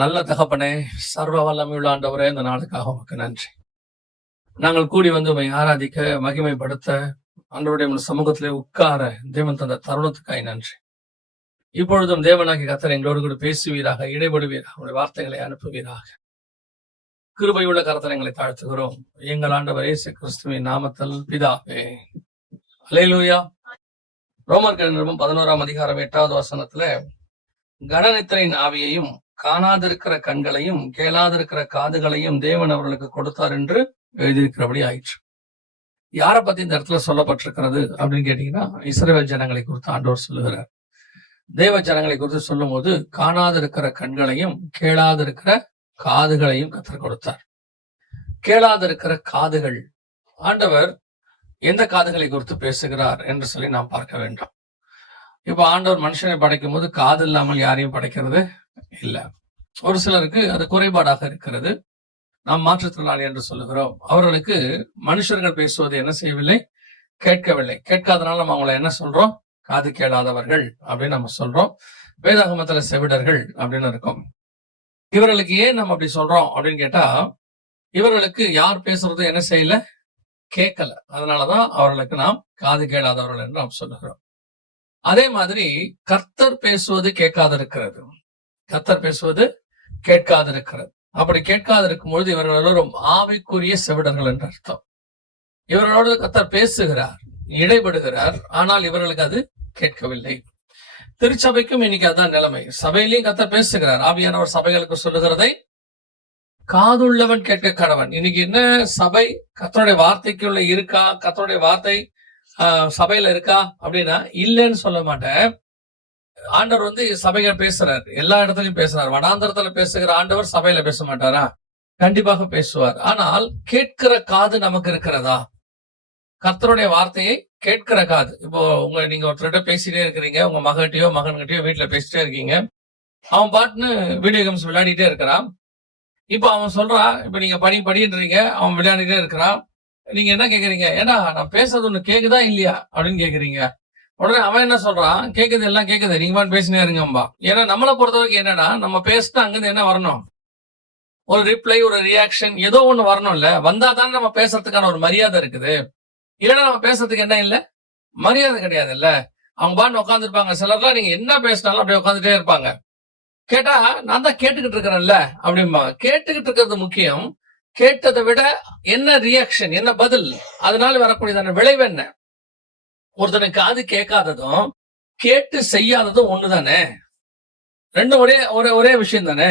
நல்ல தகப்பனே, சர்வ வல்லமையுள்ள ஆண்டவரே, இந்த நாளுக்காக உமக்கு நன்றி. நாங்கள் கூடி வந்து உம்மை ஆராதிக்க, மகிமைப்படுத்த, ஆண்டவருடைய உம்முடைய சமூகத்திலே உட்கார தேவன் தந்த தருணத்துக்காய் நன்றி. இப்பொழுதும் தேவனாகிய கர்த்தர் எங்களோடு கூட பேசுவீராக, இடைபடுவீராக, உடைய வார்த்தைகளை அனுப்புவீராக. கிருபையுள்ள கர்த்தர் எங்களை தாழ்த்துகிறோம். எங்கள் ஆண்டவர் இயேசு கிறிஸ்துவின் நாமத்தில் பிதாவே. அல்லேலூயா. ரோமர்கள் நிருபம் 11ஆம் அதிகாரம் 8வது வசனத்துல, கனநித்திரையின் ஆவியையும் காணாதிருக்கிற கண்களையும் கேளாதிருக்கிற காதுகளையும் தேவன் அவர்களுக்கு கொடுத்தார் என்று எழுதியிருக்கிறபடி ஆயிற்று. யாரை பத்தி இந்த இடத்துல சொல்லப்பட்டிருக்கிறது அப்படின்னு கேட்டீங்கன்னா, இஸ்ரவேல் ஜனங்களை குறித்து ஆண்டவர் சொல்லுகிறார். தேவ ஜனங்களை குறித்து சொல்லும் போது காணாதிருக்கிற கண்களையும் கேளாதிருக்கிற காதுகளையும் கர்த்தர் கொடுத்தார். கேளாதிருக்கிற காதுகள், ஆண்டவர் எந்த காதுகளை குறித்து பேசுகிறார் என்று சொல்லி நாம் பார்க்க வேண்டும். இப்ப ஆண்டவர் மனுஷனை படைக்கும் போது காது இல்லாமல் யாரையும் படைக்கிறது இல்ல. ஒரு சிலருக்கு அது குறைபாடாக இருக்கிறது. நாம் மாற்றுத்திறனாளி என்று சொல்லுகிறோம். அவர்களுக்கு மனுஷர்கள் பேசுவது என்ன செய்யவில்லை, கேட்கவில்லை. கேட்காதனால நம்ம அவங்களை என்ன சொல்றோம், காது கேளாதவர்கள் அப்படின்னு நம்ம சொல்றோம். வேதாகமத்துல செவிடர்கள் அப்படின்னு இருக்கும். இவர்களுக்கு ஏன் நம்ம அப்படி சொல்றோம் அப்படின்னு கேட்டா, இவர்களுக்கு யார் பேசுறது என்ன செய்யல, கேட்கல. அதனாலதான் அவர்களுக்கு நாம் காது கேளாதவர்கள் என்று நாம் சொல்லுகிறோம். அதே மாதிரி கர்த்தர் பேசுவது கேட்காதிருக்கிறது, கர்த்தர் பேசுவது கேட்காதிருக்கிறது. அப்படி கேட்காதிருக்கும் பொழுது இவர்கள் எல்லோரும் ஆவிக்குரிய செவிடர்கள் என்று அர்த்தம். இவர்களோடு கர்த்தர் பேசுகிறார், இடைபடுகிறார், ஆனால் இவர்களுக்கு அது கேட்கவில்லை. திருச்சபைக்கும் இன்னைக்கு அதான் நிலைமை. சபையிலையும் கர்த்தர் பேசுகிறார். ஆவியானவர் சபைகளுக்கு சொல்லுகிறதை காதுள்ளவன் கேட்க கடவன். இன்னைக்கு என்ன சபை கர்த்தருடைய வார்த்தைக்குள்ள இருக்கா, கர்த்தருடைய வார்த்தை சபையில இருக்கா அப்படின்னா இல்லைன்னு சொல்ல மாட்டேன். ஆண்டவர் வந்து சபைகள் பேசுறார், எல்லா இடத்துலயும் பேசுறார். வனாந்தரத்துல பேசுகிற ஆண்டவர் சபையில பேச மாட்டாரா? கண்டிப்பாக பேசுவார். ஆனால் கேட்கிற காது நமக்கு இருக்கிறதா? கர்த்தருடைய வார்த்தையை கேட்கிற காது. இப்போ நீங்க ஒருத்தர்கிட்ட பேசிட்டே இருக்கிறீங்க, உங்க மகன்கிட்டயோ மகன்கிட்டயோ வீட்டுல பேசிட்டே இருக்கீங்க. அவன் பாட்டுன்னு வீடியோ கேம்ஸ் விளையாடிட்டே இருக்கிறான். இப்ப அவன் சொல்றான், இப்ப நீங்க படின்றீங்க, அவன் விளையாடிட்டே இருக்கிறான். நீங்க என்ன கேக்குறீங்க, ஏன்னா நான் பேசுறது ஒண்ணு கேக்குதா இல்லையா அப்படின்னு கேக்குறீங்க. உடனே அவன் என்ன சொல்றான், கேக்குது, எல்லாம் கேக்குது, நீங்க பாட்டு பேசினே இருங்கம்பா. ஏன்னா நம்மளை பொறுத்த வரைக்கும் என்னன்னா, நம்ம பேசினா அங்கிருந்து என்ன வரணும், ஒரு ரிப்ளை, ஒரு ரியாக்ஷன், ஏதோ ஒண்ணு வரணும் இல்ல. வந்தா தானே நம்ம பேசுறதுக்கான ஒரு மரியாதை இருக்குது. இல்லைன்னா நம்ம பேசுறதுக்கு என்ன இல்ல, மரியாதை கிடையாது இல்ல. அவங்க பாட்டு உட்காந்துருப்பாங்க. சிலர்லாம் நீங்க என்ன பேசினாலும் அப்படியே உட்காந்துட்டே இருப்பாங்க. கேட்டா நான் தான் கேட்டுக்கிட்டு இருக்கிறேன்ல அப்படிம்பாங்க. கேட்டுக்கிட்டு இருக்கிறது முக்கியம். கேட்டதை விட என்ன ரியாக்ஷன், என்ன பதில், அதனால வரக்கூடியதான விளைவு என்ன. ஒருத்தனுக்கு காது கேட்காததும் கேட்டு செய்யாததும் ஒண்ணுதானே, ரெண்டும் ஒரே விஷயம் தானே.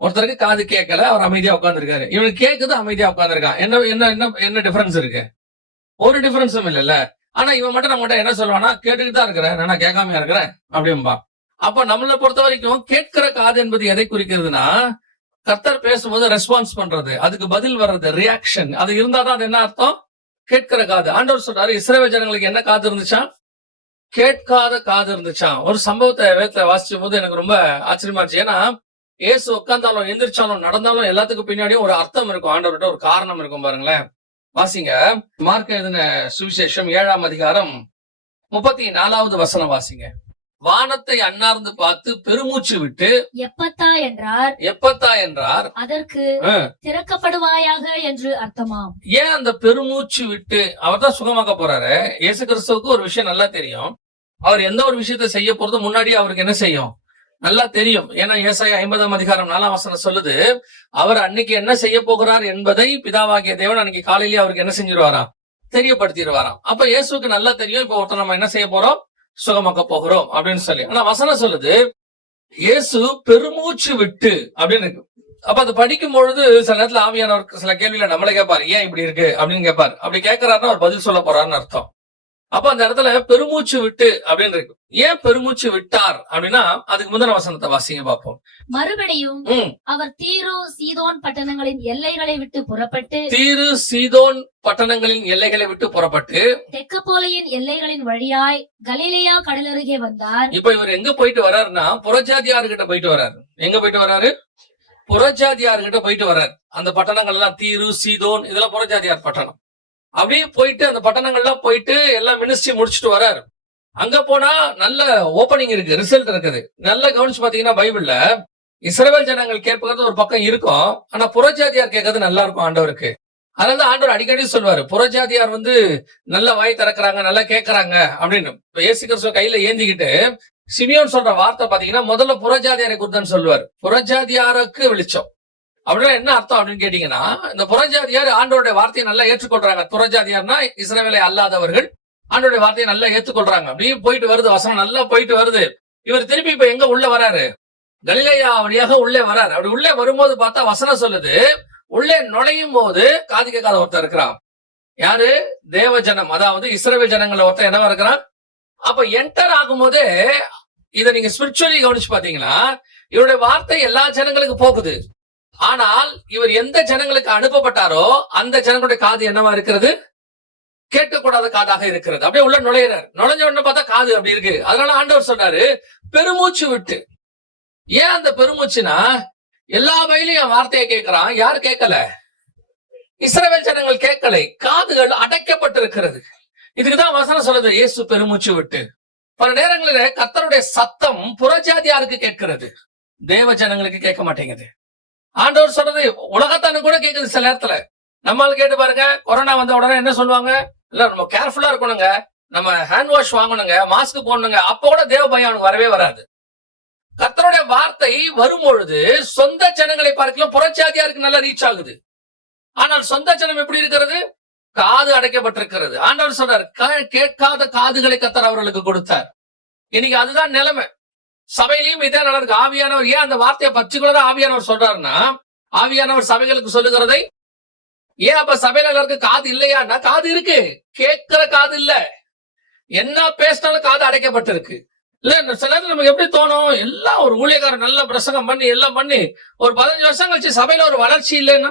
ஒருத்தருக்கு காது கேட்கல, அவர் அமைதியா உட்காந்துருக்காரு. இவனுக்கு கேட்குது, அமைதியா உட்காந்துருக்கான். என்ன டிஃபரன்ஸ் இருக்கு? ஒரு டிஃபரன்ஸும் இல்லைல்ல. ஆனா இவன் மட்டும் நம்ம என்ன சொல்லுவானா, கேட்டுக்கிட்டு தான் இருக்கிறேன், நான் கேட்காமையா இருக்கிறேன் அப்படின்பா. அப்ப நம்மளை பொறுத்த வரைக்கும் கேட்கிற காது என்பது எதை குறிக்கிறதுனா, கர்த்தர் பேசும்போது ரெஸ்பான்ஸ் பண்றது, அதுக்கு பதில் வர்றது, ரியாக்ஷன், அது இருந்தாதான் அது என்ன அர்த்தம், கேட்கிற காது. ஆண்டவர் சொல்றாரு, இஸ்ரவேல் ஜனங்களுக்கு என்ன காது இருந்துச்சா, கேட்காத காது இருந்துச்சா. ஒரு சம்பவத்தை வேதத்துல வாசிச்சும் போது எனக்கு ரொம்ப ஆச்சரியமா இருந்துச்சு. ஏன்னா இயேசு உட்கார்ந்தாலும் எந்திரிச்சாலும் நடந்தாலும் எல்லாத்துக்கும் பின்னாடியும் ஒரு அர்த்தம் இருக்கும், ஆண்டவர்கிட்ட ஒரு காரணம் இருக்கும். பாருங்களேன், வாசிங்க. மார்க் எழுதின சுவிசேஷம் 7ஆம் அதிகாரம் 34வது வசனம் வாசிங்க. வானத்தை அண்ணார்ந்து பார்த்து பெருமூச்சு விட்டு எப்பத்தா என்றார். எப்பத்தா என்றார், அதற்கு திறக்கப்படுவாயாக என்று அர்த்தமாம். ஏன் அந்த பெருமூச்சு விட்டு? அவர் தான் சுகமாக்க போறாரு. இயேசு கிறிஸ்துவுக்கு ஒரு விஷயம் நல்லா தெரியும். அவர் எந்த ஒரு விஷயத்தை செய்ய போறது முன்னாடி அவருக்கு என்ன செய்யும் நல்லா தெரியும். ஏன்னா ஏசாயா 50ஆம் அதிகாரம் 4ஆம் வசனம் சொல்லுது, அவர் அன்னைக்கு என்ன செய்ய போகிறார் என்பதை பிதாவாகிய தேவன் அன்னைக்கு காலையிலேயே அவருக்கு என்ன செஞ்சிருவாராம், தெரியப்படுத்திடுவாராம். அப்ப இயேசுக்கு நல்லா தெரியும், இப்ப ஒருத்தர் நம்ம என்ன செய்ய போறோம், சுகமாக்க போகிறோம் அப்படின்னு சொல்லி. ஆனா வசனம் சொல்லுது, இயேசு பெருமூச்சு விட்டு அப்படின்னு இருக்கு. அப்ப அது படிக்கும் பொழுது சில நேரத்துல ஆவியானவர் சில கேள்வியில நம்மளே கேட்பாரு, ஏன் இப்படி இருக்கு அப்படின்னு கேட்பாரு. அப்படி கேட்கிறாருன்னா அவர் பதில் சொல்ல போறாருன்னு அர்த்தம். அப்ப அந்த இடத்துல பெருமூச்சு விட்டு அப்படின்னு இருக்கு. ஏன் பெருமூச்சு விட்டார் அப்படின்னா, அதுக்கு முதல் வசனத்தை வாசிங்க பார்ப்போம். மறுபடியும் அவர் தீரு சீதோன் பட்டணங்களின் எல்லைகளை விட்டு புறப்பட்டு, தீரு சீதோன் பட்டணங்களின் எல்லைகளை விட்டு புறப்பட்டு தெக்கப்போலையின் எல்லைகளின் வழியாய் கலிலேயா கடலருகே வந்தார். இப்ப இவர் எங்க போயிட்டு வர்றாருன்னா, புறஜாதியார்கிட்ட போயிட்டு வர்றாரு. எங்க போயிட்டு வர்றாரு, புறஜாதியார்கிட்ட போயிட்டு வர்றாரு. அந்த பட்டணங்கள் எல்லாம் தீரு சீதோன், இதெல்லாம் புறஜாதியார் பட்டணம். அப்படியே போயிட்டு அந்த பட்டணங்கள்லாம் போயிட்டு எல்லாம் மினிஸ்ட்ரி முடிச்சுட்டு வர்றாரு. அங்க போனா நல்ல ஓபனிங் இருக்கு, ரிசல்ட் இருக்குது. நல்லா கவனிச்சு பாத்தீங்கன்னா பைபிள்ல இஸ்ரவேல் ஜனங்கள் கேட்பது ஒரு பக்கம் இருக்கும், ஆனா புறஜாதியார் கேட்கறது நல்லா இருக்கும் ஆண்டவருக்கு. அதனால ஆண்டவர் அடிக்கடி சொல்வாரு, புறஜாதியார் வந்து நல்ல வாய் திறக்கிறாங்க, நல்லா கேட்கறாங்க அப்படின்னு. இப்ப இயேசு கிறிஸ்துவ கையில ஏந்திக்கிட்டு சிமியோன் சொல்ற வார்த்தை பாத்தீங்கன்னா முதல்ல புறஜாதியாரை குறித்து சொல்லுவார். புறஜாதியாருக்கு வெளிச்சம் அப்படின்னா என்ன அர்த்தம் அப்படின்னு கேட்டீங்கன்னா, இந்த புறஜாதியார் ஆண்டவருடைய வார்த்தையை நல்லா ஏற்றுக்கொள்றாங்க. புறஜாதியார்னா இஸ்ரவேலை அல்லாதவர்கள் ஆண்டவருடைய வார்த்தையை நல்லா ஏற்றுக்கொள்றாங்க. அப்படியே போயிட்டு வருது, வசனம் நல்லா போயிட்டு வருது. இவர் திருப்பி இப்ப எங்க உள்ள வராரு? கலிலேயா வழியாக உள்ளே வராரு. அப்படி உள்ளே வரும்போது பார்த்தா வசனம் சொல்லுது, உள்ளே நுழையும் போது காது கேட்காத ஒருத்தர் இருக்கிறான். யாரு? தேவ ஜனம், அதாவது இஸ்ரவேல் ஜனங்கள ஒருத்தர் என்னவா இருக்கிறான். அப்ப என்டர் ஆகும்போதே இதை நீங்க ஸ்பிரிச்சுவலி கவனிச்சு பாத்தீங்கன்னா, இவருடைய வார்த்தை எல்லா ஜனங்களுக்கு போகுது. ஆனால் இவர் எந்த ஜனங்களுக்கு அனுப்பப்பட்டாரோ அந்த ஜனங்களுடைய காது என்னவா இருக்கிறது? கேட்கக்கூடாத காதாக இருக்கிறது. அப்படியே உள்ள நுழையிறார். நுழைஞ்ச உடனே பார்த்தா காது அப்படி இருக்கு. அதனால ஆண்டவர் சொன்னாரு, பெருமூச்சு விட்டு. ஏன் அந்த பெருமூச்சுனா, எல்லா வயலையும் என் வார்த்தையை கேட்கிறான், யாரு கேட்கல? இஸ்ரவேல் ஜனங்கள் கேட்கலை, காதுகள் அடைக்கப்பட்டிருக்கிறது. இதுக்குதான் வசனம் சொல்லுது, இயேசு பெருமூச்சு விட்டு. பல நேரங்களில் கர்த்தருடைய சத்தம் புறஜாதியாருக்கு கேட்கிறது, தேவ ஜனங்களுக்கு கேட்க மாட்டேங்குது. ஆண்டவர் சொல்றது உலகத்தானு கூட கேட்குது சில நேரத்துல. நம்மளால கேட்டு பாருங்க, கொரோனா வந்த உடனே என்ன சொல்லுவாங்க? இல்ல நம்ம கேர்ஃபுல்லா இருக்கணுங்க, நம்ம ஹேண்ட் வாஷ் வாங்கணுங்க, மாஸ்க் போடணுங்க. அப்ப கூட தேவ பயம் அவனுக்கு வரவே வராது. கர்த்தருடைய வார்த்தை வரும்பொழுது சொந்த ஜனங்களை பார்க்கலாம் புறஜாதியாருக்கு நல்லா ரீச் ஆகுது. ஆனால் சொந்த ஜனம் எப்படி இருக்கிறது? காது அடைக்கப்பட்டிருக்கிறது. ஆண்டவர் சொல்றார், கேட்காத காதுகளை கர்த்தர் அவர்களுக்கு கொடுத்தார். இன்னைக்கு அதுதான் நிலைமை. சபையிலையும் இதே நடக்கு. ஆவியானவர் ஏன் அந்த வார்த்தையை பர்டிகுலரா ஆவியானவர் சொல்றாருன்னா, ஆவியானவர் சபைகளுக்கு சொல்லுகிறதை ஏன் அப்ப சபையில எல்லாருக்கும் காது இல்லையான்னா, காது இருக்கு, கேட்கிற காது இல்ல. என்ன பேசினாலும் காது அடைக்கப்பட்டிருக்கு. இல்ல சில நேரத்துல நமக்கு எப்படி தோணும், எல்லாம் ஒரு ஊழியக்காரர் நல்ல பிரசங்கம் பண்ணி எல்லாம் பண்ணி ஒரு 15 வருஷம் கழிச்சு சபையில ஒரு வளர்ச்சி இல்லைன்னா,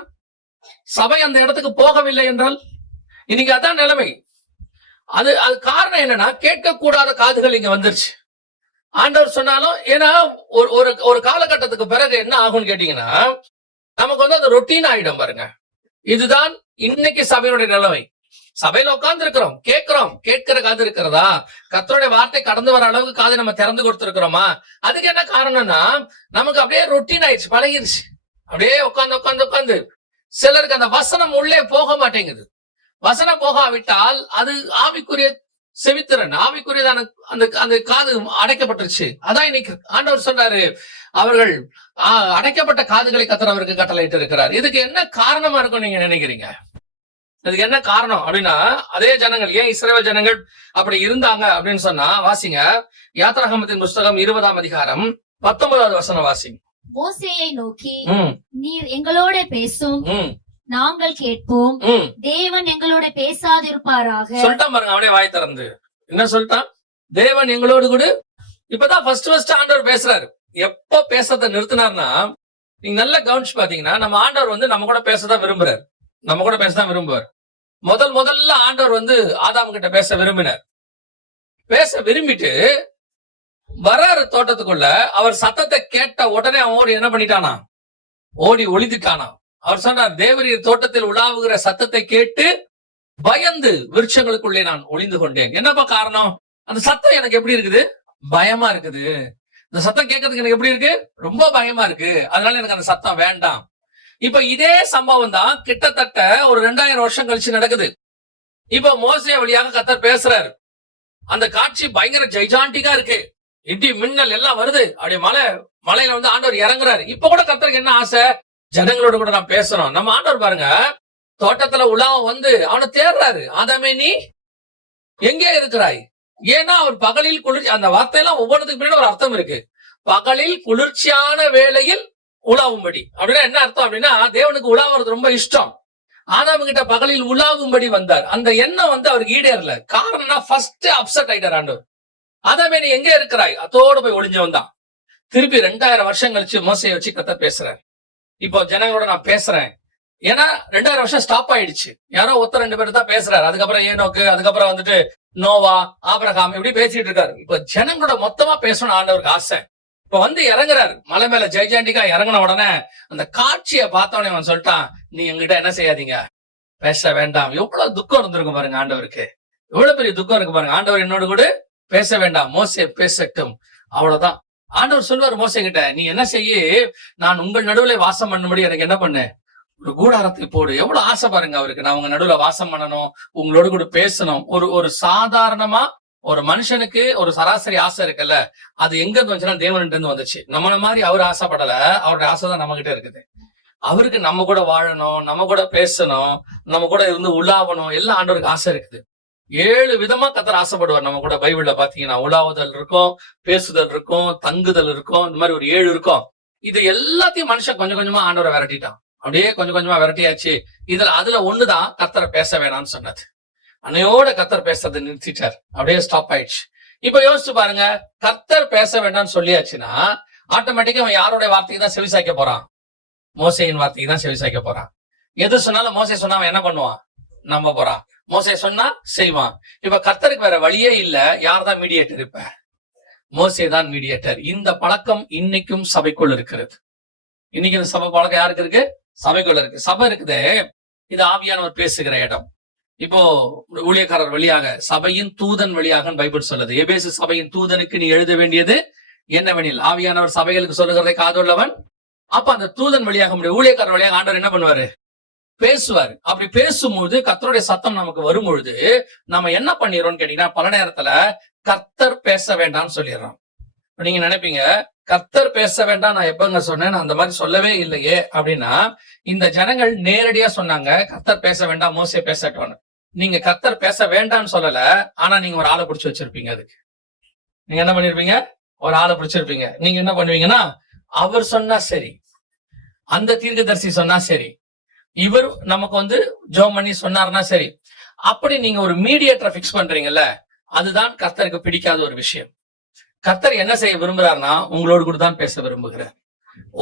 சபை அந்த இடத்துக்கு போகவில்லை என்றால், இன்னைக்கு அதான் நிலைமை. அது காரணம் என்னன்னா, கேட்கக்கூடாத காதுகள் இங்க வந்துருச்சு. ஆண்டவர் சொன்னாலும், ஏன்னா ஒரு காலகட்டத்துக்கு பிறகு என்ன ஆகும்னு கேட்டீங்கன்னா, நமக்கு வந்து அது ரொட்டீன் ஆயிடும் பாருங்க. இதுதான் இன்னைக்கு சபையினுடைய நிலைமை. சபையில உட்கார்ந்து இருக்கிறோம், கேட்கிறோம், கேட்கிற காது இருக்கிறதா? கர்த்தருடைய வார்த்தை கடந்து வர அளவுக்கு காது நம்ம திறந்து கொடுத்திருக்கிறோமா? அதுக்கு என்ன காரணம்னா, நமக்கு அப்படியே ரொட்டீன் ஆயிடுச்சு, பழகிருச்சு. அப்படியே உட்கார்ந்து சிலருக்கு அந்த வசனம் உள்ளே போக மாட்டேங்குது. வசனம் போகாவிட்டால் அது ஆவிக்குரிய செவித்திறன், ஆவிக்குரியதான அந்த காது அடைக்கப்பட்டுருச்சு. அதான் இன்னைக்கு ஆண்டவர் சொல்றாரு, அவர்கள் அடைக்கப்பட்ட காதுகளை கர்த்தர் அவருக்கு கட்டளையிட்டு இருக்கிறார். இதுக்கு என்ன காரணமா இருக்கும் நீங்க நினைக்கிறீங்க? அதுக்கு என்ன காரணம் அப்படின்னா, அதே ஜனங்கள் ஏன் இஸ்ரவேல் ஜனங்கள் அப்படி இருந்தாங்க அப்படின்னு சொன்னா, வாசிங்க யாத்திராகமத்தின் புஸ்தகம் 20ஆம் அதிகாரம் 19வது வசனம் வாசிங்க. மோசேயை நோக்கி, நீர் எங்களோட பேசும், நாங்கள் கேட்போம், தேவன் எங்களோட பேசாதிருப்பாராக சொல்லிட்டான் பாருங்க. அவனே வாய் திறந்து என்ன சொல்லிட்டான்? தேவன் எங்களோடு கூட. இப்பதான் ஃபர்ஸ்ட் ஆண்டவர் பேசுறாரு. எப்ப பேசத்தை நிறுத்தினார்னா, நீங்க நல்லா கவனிச்சு பாத்தீங்கன்னா, நம்ம ஆண்டவர் வந்து நம்ம கூட பேசதான் விரும்புறாரு. நம்ம கூட பேசதான் விரும்புவார். முதல்ல ஆண்டவர் வந்து ஆதாம் கிட்ட பேச விரும்பினார். பேச விரும்பிட்டு வராரு தோட்டத்துக்குள்ள. அவர் சத்தத்தை கேட்ட உடனே அவன் ஓடி என்ன பண்ணிட்டானா? ஓடி ஒளிந்துட்டானா. அவர் சொன்னார், தேவரீர் தோட்டத்தில் உலாவுகிற சத்தத்தை கேட்டு பயந்து விருட்சங்களுக்குள்ளே நான் ஒளிந்து கொண்டேன். என்னப்பா காரணம்? அந்த சத்தம் எனக்கு எப்படி இருக்குது? பயமா இருக்குது. இந்த சத்தம் கேட்கறதுக்கு எனக்கு எப்படி இருக்கு? ரொம்ப பயமா இருக்கு. அதனால எனக்கு அந்த சத்தம் வேண்டாம். இப்ப இதே சம்பவம் தான் கிட்டத்தட்ட ஒரு 2000 வருஷம் கழிச்சு நடக்குது. இப்ப மோசே வழியாக கர்த்தர் பேசுறாரு. அந்த காட்சி பயங்கர ஜெய்ஜாண்டிக்கா இருக்கு. இடி மின்னல் எல்லாம் வருது. அப்படியே மலையில வந்து ஆண்டவர் இறங்குறாரு. இப்ப கூட கர்த்தருக்கு என்ன ஆசை? ஜனங்களோட கூட நான் பேசணும். நம்ம ஆண்டவர் பாருங்க, தோட்டத்துல உலாவ வந்து அவனை தேடுறாரு. ஆதாமே நீ எங்கே இருக்கிறாய்? ஏன்னா அவர் பகலில் குளிர்ச்சி, அந்த வார்த்தையெல்லாம் ஒவ்வொன்றுக்கு பின்னாடி ஒரு அர்த்தம் இருக்கு. பகலில் குளிர்ச்சியான வேளையில் உலாவும்படி அப்படின்னா என்ன அர்த்தம் அப்படின்னா, தேவனுக்கு உலாவுறது ரொம்ப இஷ்டம். ஆதாம் கிட்ட பகலில் உலாவும்படி வந்தார். அந்த எண்ணம் வந்து அவருக்கு ஈடேறல. காரணம்னா ஃபர்ஸ்ட் அப்செட் ஆயிட்டார் ஆண்டவர். ஆதாமே நீ எங்கே இருக்கிறாய்? அதோடு போய் ஒளிஞ்சவன் தான். திருப்பி 2000 வருஷம் கழிச்சு மோசையை வச்சு கர்த்தர் பேசுறாரு. இப்போ ஜனங்களோட நான் பேசுறேன். ஏன்னா 2000 வருஷம் ஸ்டாப் ஆயிடுச்சு. யாரோ ஒருத்தர் 2 பேர் தான் பேசுறாரு. அதுக்கப்புறம் ஏனோக்கு, அதுக்கப்புறம் வந்துட்டு நோவா, ஆபிரகாம் இப்படி பேசிட்டு இருக்காரு. இப்ப ஜனங்களோட மொத்தமா பேசணும் ஆண்டவருக்கு ஆசை. இப்ப வந்து இறங்குறாரு மலை மேல, ஜெய்ஜாண்டிக்கா இறங்கின உடனே அந்த காட்சியை பார்த்தவனே அவன் சொல்லிட்டான், நீ என்கிட்ட என்ன செய்யாதீங்க, பேச வேண்டாம். எவ்வளவு துக்கம் இருந்திருக்கும் பாருங்க ஆண்டவருக்கு. எவ்வளவு பெரிய துக்கம் இருக்கு பாருங்க. ஆண்டவர் என்னோடு கூட பேச வேண்டாம், மோசே பேசட்டும். அவ்வளவுதான். ஆண்டவர் சொல்லுவார் மோசே கிட்ட, நீ என்ன செய்ய, நான் உங்கள் நடுவுல வாசம் பண்ணும்படி எனக்கு என்ன பண்ணு, ஒரு கூடாரத்தை போடு. எவ்வளவு ஆசை பாருங்க அவருக்கு, நான் உங்க நடுவுல வாசம் பண்ணணும், உங்களோட கூட பேசணும். ஒரு சாதாரணமா ஒரு மனுஷனுக்கு ஒரு சராசரி ஆசை இருக்குல்ல, அது எங்க இருந்து வந்துச்சுன்னா தேவன்கிட்ட இருந்து வந்துச்சு. நம்மள மாதிரி அவர் ஆசைப்படல, அவருடைய ஆசை தான் நம்ம கிட்ட இருக்குது. அவருக்கு நம்ம கூட வாழணும், நம்ம கூட பேசணும், நம்ம கூட இருந்து உலாவணும், எல்லாம் ஆண்டவருக்கு ஆசை இருக்குது. 7 விதமா கர்த்தர் ஆசைப்படுவார். நம்ம கூட பைபிள்ல பாத்தீங்கன்னா உலாவுதல் இருக்கும், பேசுதல் இருக்கும், தங்குதல் இருக்கும், இந்த மாதிரி ஒரு 7 இருக்கும். இது எல்லாத்தையும் மனுஷன் கொஞ்சம் கொஞ்சமா ஆண்டவரை விரட்டிட்டான். அப்படியே கொஞ்சம் கொஞ்சமா விரட்டியாச்சு. அதுல ஒண்ணுதான் கர்த்தரை பேச வேணாம்னு சொன்னது. அன்னையோட கர்த்தர் பேசுறதை நிறுத்திட்டார், அப்படியே ஸ்டாப் ஆயிடுச்சு. இப்ப யோசிச்சு பாருங்க, கர்த்தர் பேச வேண்டாம்னு சொல்லியாச்சுன்னா ஆட்டோமேட்டிக்கா அவன் யாருடைய வார்த்தைக்கு தான் செவிசாய்க்க போறான்? மோசேயின் வார்த்தைக்கு தான் செவிசாய்க்க போறான். எது சொன்னாலும் மோசே சொன்னா அவன் என்ன பண்ணுவான்? நம்ப போறான். மோசே சொன்னா செய்வான். இப்ப கர்த்தருக்கு வேற வழியே இல்ல. யார் தான் மீடியேட்டர்? இப்ப மோசே தான் மீடியேட்டர். இந்த பழக்கம் இன்னைக்கும் சபைக்குள் இருக்கிறது. இன்னைக்கு இந்த சபை பழக்கம் யாருக்கு இருக்கு? சபைக்குள்ள இருக்கு. சபை இருக்குதே, இது ஆவியானவர் பேசுகிற இடம். இப்போ ஊழியக்காரர் வழியாக, சபையின் தூதன் வழியாக பைபிள் சொல்லுது. எபேசு சபையின் தூதனுக்கு நீ எழுத வேண்டியது என்னவெனில், ஆவியானவர் சபைகளுக்கு சொல்லுகிறதை காதுள்ளவன். அப்ப அந்த தூதன் வழியாக, ஊழியக்காரர் வழியாக ஆண்டவர் என்ன பண்ணுவாரு? பேசுவாரு. அப்படி பேசும்போது கர்த்தருடைய சத்தம் நமக்கு வரும்பொழுது நம்ம என்ன பண்ணிடுறோம்னு கேட்டீங்கன்னா, பல நேரத்துல கர்த்தர் பேச வேண்டாம்னு சொல்லிடுறோம். நீங்க நினைப்பீங்க, கர்த்தர் பேச வேண்டாம் நான் எப்பங்க சொன்னேன், நான் அந்த மாதிரி சொல்லவே இல்லையே அப்படின்னா, இந்த ஜனங்கள் நேரடியா சொன்னாங்க கர்த்தர் பேச வேண்டாம், மோசே பேசட்டோன்னு. நீங்க கர்த்தர் பேச வேண்டாம்னு சொல்லல, ஆனா நீங்க ஒரு ஆளை பிடிச்சு வச்சிருப்பீங்க. அதுக்கு நீங்க என்ன பண்ணிருப்பீங்க? ஒரு ஆளை பிடிச்சிருப்பீங்க. நீங்க என்ன பண்ணுவீங்கன்னா, அவர் சொன்னா சரி, அந்த தீர்க்கதரிசி சொன்னா சரி, இவர் நமக்கு ஜெபம் பண்ணி சொன்னார்னா சரி, அப்படி நீங்க ஒரு மீடியேட்டரை பிக்ஸ் பண்றீங்கல்ல, அதுதான் கர்த்தருக்கு பிடிக்காத ஒரு விஷயம். கர்த்தர் என்ன செய்ய விரும்புறாருன்னா, உங்களோடு கூட தான் பேச விரும்புகிறார்.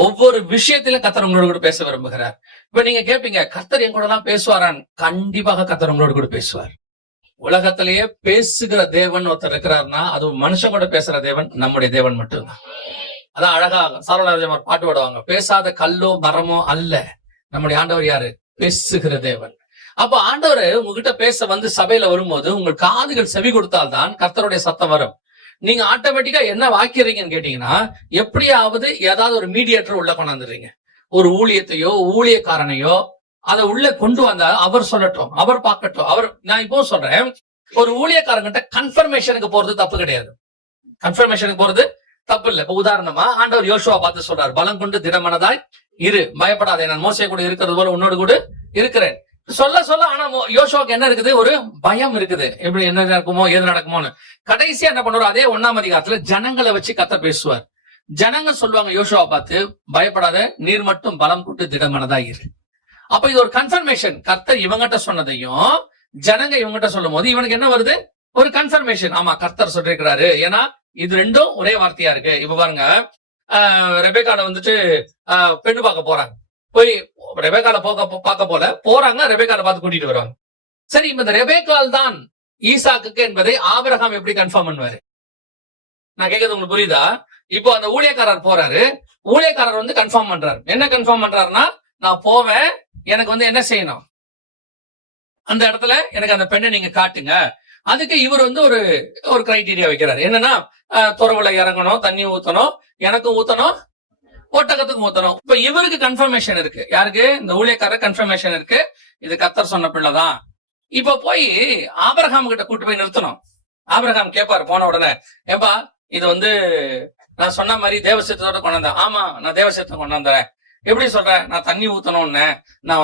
ஒவ்வொரு விஷயத்திலும் கர்த்தர் உங்களோட கூட பேச விரும்புகிறார். இப்ப நீங்க கேட்பீங்க, கர்த்தர் என் கூட தான் பேசுவாரான்? கண்டிப்பாக கர்த்தர் உங்களோட கூட பேசுவார். உலகத்திலேயே பேசுகிற தேவன் ஒருத்தர் இருக்கிறார்னா, அது மனுஷன் கூட பேசுற தேவன் நம்முடைய தேவன் மட்டும்தான். அதான் அழகா சாரவண பாட்டு பாடுவாங்க, பேசாத கல்லோ மரமோ அல்ல நம்முடைய ஆண்டவர். யாரு? பேசுகிற தேவன். அப்ப ஆண்டவர் உங்ககிட்ட பேச சபையில வரும்போது உங்கள் காதுகள் செவி கொடுத்தால்தான் கர்த்தருடைய சத்தம் வரும். நீங்க ஆட்டோமேட்டிக்கா என்ன வாக்கிறீங்கன்னு கேட்டீங்கன்னா, எப்படியாவது ஏதாவது ஒரு மீடியேட்டர் உள்ள கொண்டாந்துறீங்க. ஒரு ஊழியத்தையோ ஊழியக்காரனையோ அதை உள்ள கொண்டு வந்தா அவர் சொல்லட்டும், அவர் பார்க்கட்டும். நான் இப்போ சொல்றேன், ஒரு ஊழியக்காரங்கிட்ட கன்ஃபர்மேஷனுக்கு போறது தப்பு கிடையாது. கன்ஃபர்மேஷனுக்கு போறது தப்பு இல்ல. இப்ப உதாரணமா ஆண்டவர் யோசுவா பார்த்து சொல்றாரு, பலம் கொண்டு திடமனதாய் இரு, பயப்படாதே, நான் மோசே கூட இருக்கிறது போல உன்னோடு கூட இருக்கிறேன். சொல்ல ஆனா யோசுவாக்கு என்ன இருக்குது? ஒரு பயம் இருக்குது. எப்படி என்ன நடக்குமோ, ஏது நடக்குமோன்னு. கடைசியா என்ன பண்ணுவார்? அதே 1ஆம் அதிகாரத்துல ஜனங்களை வச்சு கர்த்தர் பேசுவார். ஜனங்க சொல்லுவாங்க யோசுவா பார்த்து, பயப்படாத, நீர் மட்டும் பலம் கொண்டு திடமனதா இரு. அப்ப இது ஒரு கன்ஃபர்மேஷன். கர்த்தர் இவங்கிட்ட சொன்னதையும் ஜனங்க இவங்கிட்ட சொல்லும் போது இவனுக்கு என்ன வருது? ஒரு கன்ஃபர்மேஷன். ஆமா, கர்த்தர் சொல்லிருக்கிறாரு. ஏன்னா இது ரெண்டும் ஒரே வார்த்தையா இருக்கு. இப்ப பாருங்க, ரெபேக்கால பெண்ணு பார்க்க போறாங்க. போய் ரெபேக்கால பார்க்க போறாங்க. ரெபேக்கால பார்த்து கூட்டிட்டு வருவாங்க. சரி, இந்த ரெபேக்கால் தான் ஈசாக்கு என்பதை ஆபிரகாம் எப்படி கன்ஃபார்ம் பண்ணுவாரு? நான் கேட்கறது உங்களுக்கு புரியுதா? இப்போ அந்த ஊழியக்காரர் போறாரு, ஊழியக்காரர் கன்ஃபார்ம் பண்றாரு. என்ன கன்ஃபார்ம் பண்றாருன்னா, நான் போவேன், எனக்கு என்ன செய்யணும்? அந்த இடத்துல எனக்கு அந்த பெண்ணை நீங்க காட்டுங்க. அதுக்கு இவர் ஒரு கிரைட்டீரியா வைக்கிறாரு. என்னன்னா, துறவுல இறங்கணும், தண்ணி ஊத்தணும், எனக்கும் ஊத்தணும், ஒட்டகத்துக்கும் ஊத்தணும். இப்ப இவருக்கு கன்ஃபர்மேஷன் இருக்கு. யாருக்கு? இந்த ஊழியக்காரர் கன்ஃபர்மேஷன் இருக்கு, இது கர்த்தர் சொன்ன பிள்ளைதான். இப்ப போய் ஆபிரகாம் கிட்ட கூட்டு போய் நிறுத்தணும். ஆபிரகாம் கேட்பாரு போன உடனே, ஏப்பா இது நான் சொன்ன மாதிரி தேவசத்தோட கொண்டாந்தேன். ஆமா, நான் தேவசத்தை கொண்டாந்தேன். எப்படி சொல்றேன்? நான் தண்ணி ஊத்தணும்னு நான்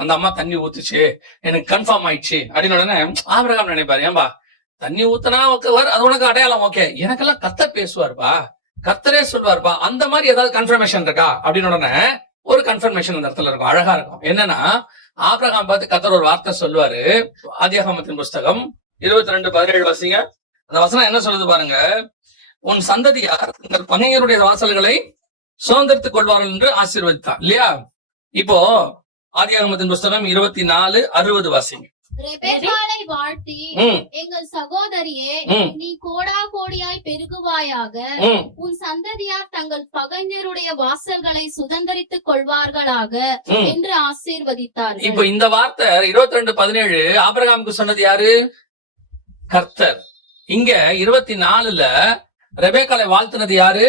அந்த அம்மா தண்ணி ஊத்துச்சு, எனக்கு கன்ஃபார்ம் ஆயிடுச்சு அப்படின்னு உடனே ஆபிரகாம் நினைப்பாரு, ஏன்பா தண்ணி ஊத்தனா அது உனக்கு அடையாளம், ஓகே, எனக்கெல்லாம் கர்த்தர் பேசுவார்பா, கர்த்தரே சொல்வார்பா, அந்த மாதிரி ஏதாவது கன்ஃபர்மேஷன் இருக்கா அப்படின்னு உடனே ஒரு கன்ஃபர்மேஷன் அந்த இடத்துல இருக்கும். அழகா இருக்கும். என்னன்னா, ஆபிரகாம் பார்த்து கர்த்தர் ஒரு வார்த்தை சொல்லுவாரு. ஆதியாகமத்தின் புஸ்தகம் 22:17 வாசிங்க. அந்த வசனம் என்ன சொல்லுது பாருங்க, உன் சந்ததியார் உங்கள் பகைஞருடைய வாசல்களை சுதந்திரத்துக் கொள்வார்கள் என்று ஆசீர்வதித்தான். இல்லையா? இப்போ ஆதியாகமத்தின் புஸ்தகம் 24:60 வாசிங்க. ரெபெக்காளை வாழ்த்தி, எங்கள் சகோதரியே, நீ கோடா கோடியாய் பெருகுவாயாக, உன் சந்ததியார் தங்கள் பகைஞருடைய வாசல்களை சுதந்திரித்துக் கொள்வார்களாக என்று ஆசீர்வதித்தார். இப்போ இந்த வார்த்தை 22:17 ஆபிரகாமுக்கு சொன்னது யாரு? கர்த்தர். இங்க 24ல ரெபெக்காளை வாழ்த்தினது யாரு?